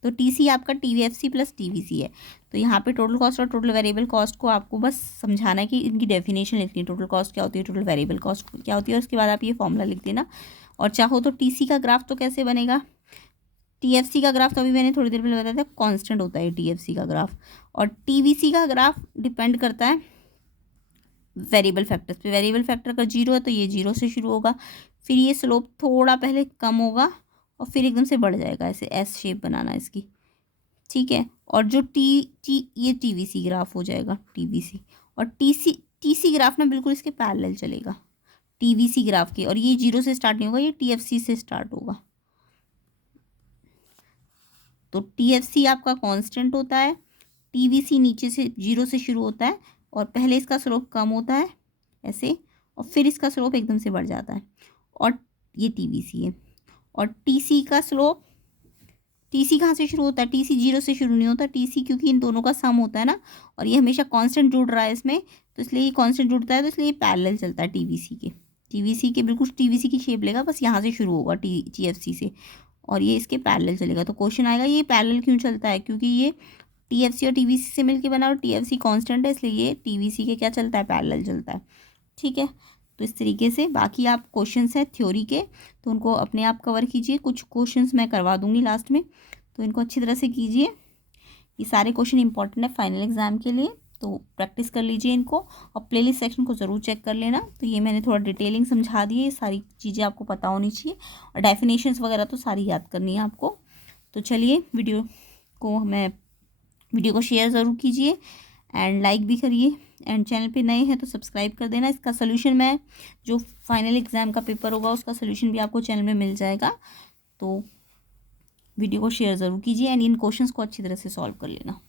तो टीसी आपका टीवीएफसी प्लस टीवीसी है। तो यहाँ पे टोटल कॉस्ट और टोटल वेरिएबल कॉस्ट को आपको बस समझाना है कि इनकी डेफिनेशन लिखनी है, टोटल कॉस्ट क्या होती है, टोटल वेरिएबल कॉस्ट क्या होती है, और उसके बाद आप ये फॉर्मूला लिख देना। और चाहो तो टीसी का ग्राफ तो कैसे बनेगा, टीएफसी का ग्राफ तो अभी मैंने थोड़ी देर पहले बताया था, कांस्टेंट होता है टीएफसी का ग्राफ। और टीवीसी का ग्राफ डिपेंड करता है वेरिएबल फैक्टर्स पे। वेरिएबल फैक्टर अगर जीरो है तो ये जीरो से शुरू होगा, फिर ये स्लोप थोड़ा पहले कम होगा और फिर एकदम से बढ़ जाएगा, ऐसे एस शेप बनाना इसकी, ठीक है। और जो ये टीवीसी ग्राफ हो जाएगा, टीवीसी। और टीसी ग्राफ ना बिल्कुल इसके पैरेलल चलेगा टीवीसी ग्राफ के, और ये जीरो से स्टार्ट नहीं होगा, ये टीएफसी से स्टार्ट होगा। तो TFC आपका कांस्टेंट होता है, TVC नीचे से 0 से शुरू होता है और पहले इसका स्लोप कम होता है ऐसे, और फिर इसका स्लोप एकदम से बढ़ जाता है, और ये TVC है। और TC का स्लोप, TC कहाँ से शुरू होता है, TC 0 से शुरू नहीं होता, TC क्योंकि इन दोनों का सम होता है ना, और ये हमेशा कांस्टेंट जुड़ रहा है इसमें, तो इसलिए ये कांस्टेंट जुड़ता है, तो इसलिए ये पैरेलल चलता है TVC के बिल्कुल TVC की शेप लेगा, बस यहाँ से शुरू होगा TFC से, और ये इसके पैरेलल चलेगा। तो क्वेश्चन आएगा ये पैरेलल क्यों चलता है, क्योंकि ये TFC और TVC से मिलके बना, और TFC कांस्टेंट है, इसलिए ये TVC के क्या चलता है, पैरेलल चलता है। ठीक है, तो इस तरीके से बाकी आप क्वेश्चंस हैं थ्योरी के, तो उनको अपने आप कवर कीजिए, कुछ क्वेश्चंस मैं करवा दूंगी लास्ट में, तो इनको अच्छी तरह से कीजिए। ये सारे क्वेश्चन इंपॉर्टेंट है फाइनल एग्जाम के लिए, तो प्रैक्टिस कर लीजिए इनको, और प्लेलिस्ट सेक्शन को ज़रूर चेक कर लेना। तो ये मैंने थोड़ा डिटेलिंग समझा दी है, ये सारी चीज़ें आपको पता होनी चाहिए, और डेफिनेशंस वगैरह तो सारी याद करनी है आपको। तो चलिए वीडियो को शेयर ज़रूर कीजिए एंड लाइक भी करिए, एंड चैनल पे नए हैं तो सब्सक्राइब कर देना। इसका सोल्यूशन मैं जो फाइनल एग्ज़ाम का पेपर होगा उसका सोल्यूशन भी आपको चैनल में मिल जाएगा। तो वीडियो को शेयर ज़रूर कीजिए एंड इन क्वेश्चंस को अच्छी तरह से सॉल्व कर लेना।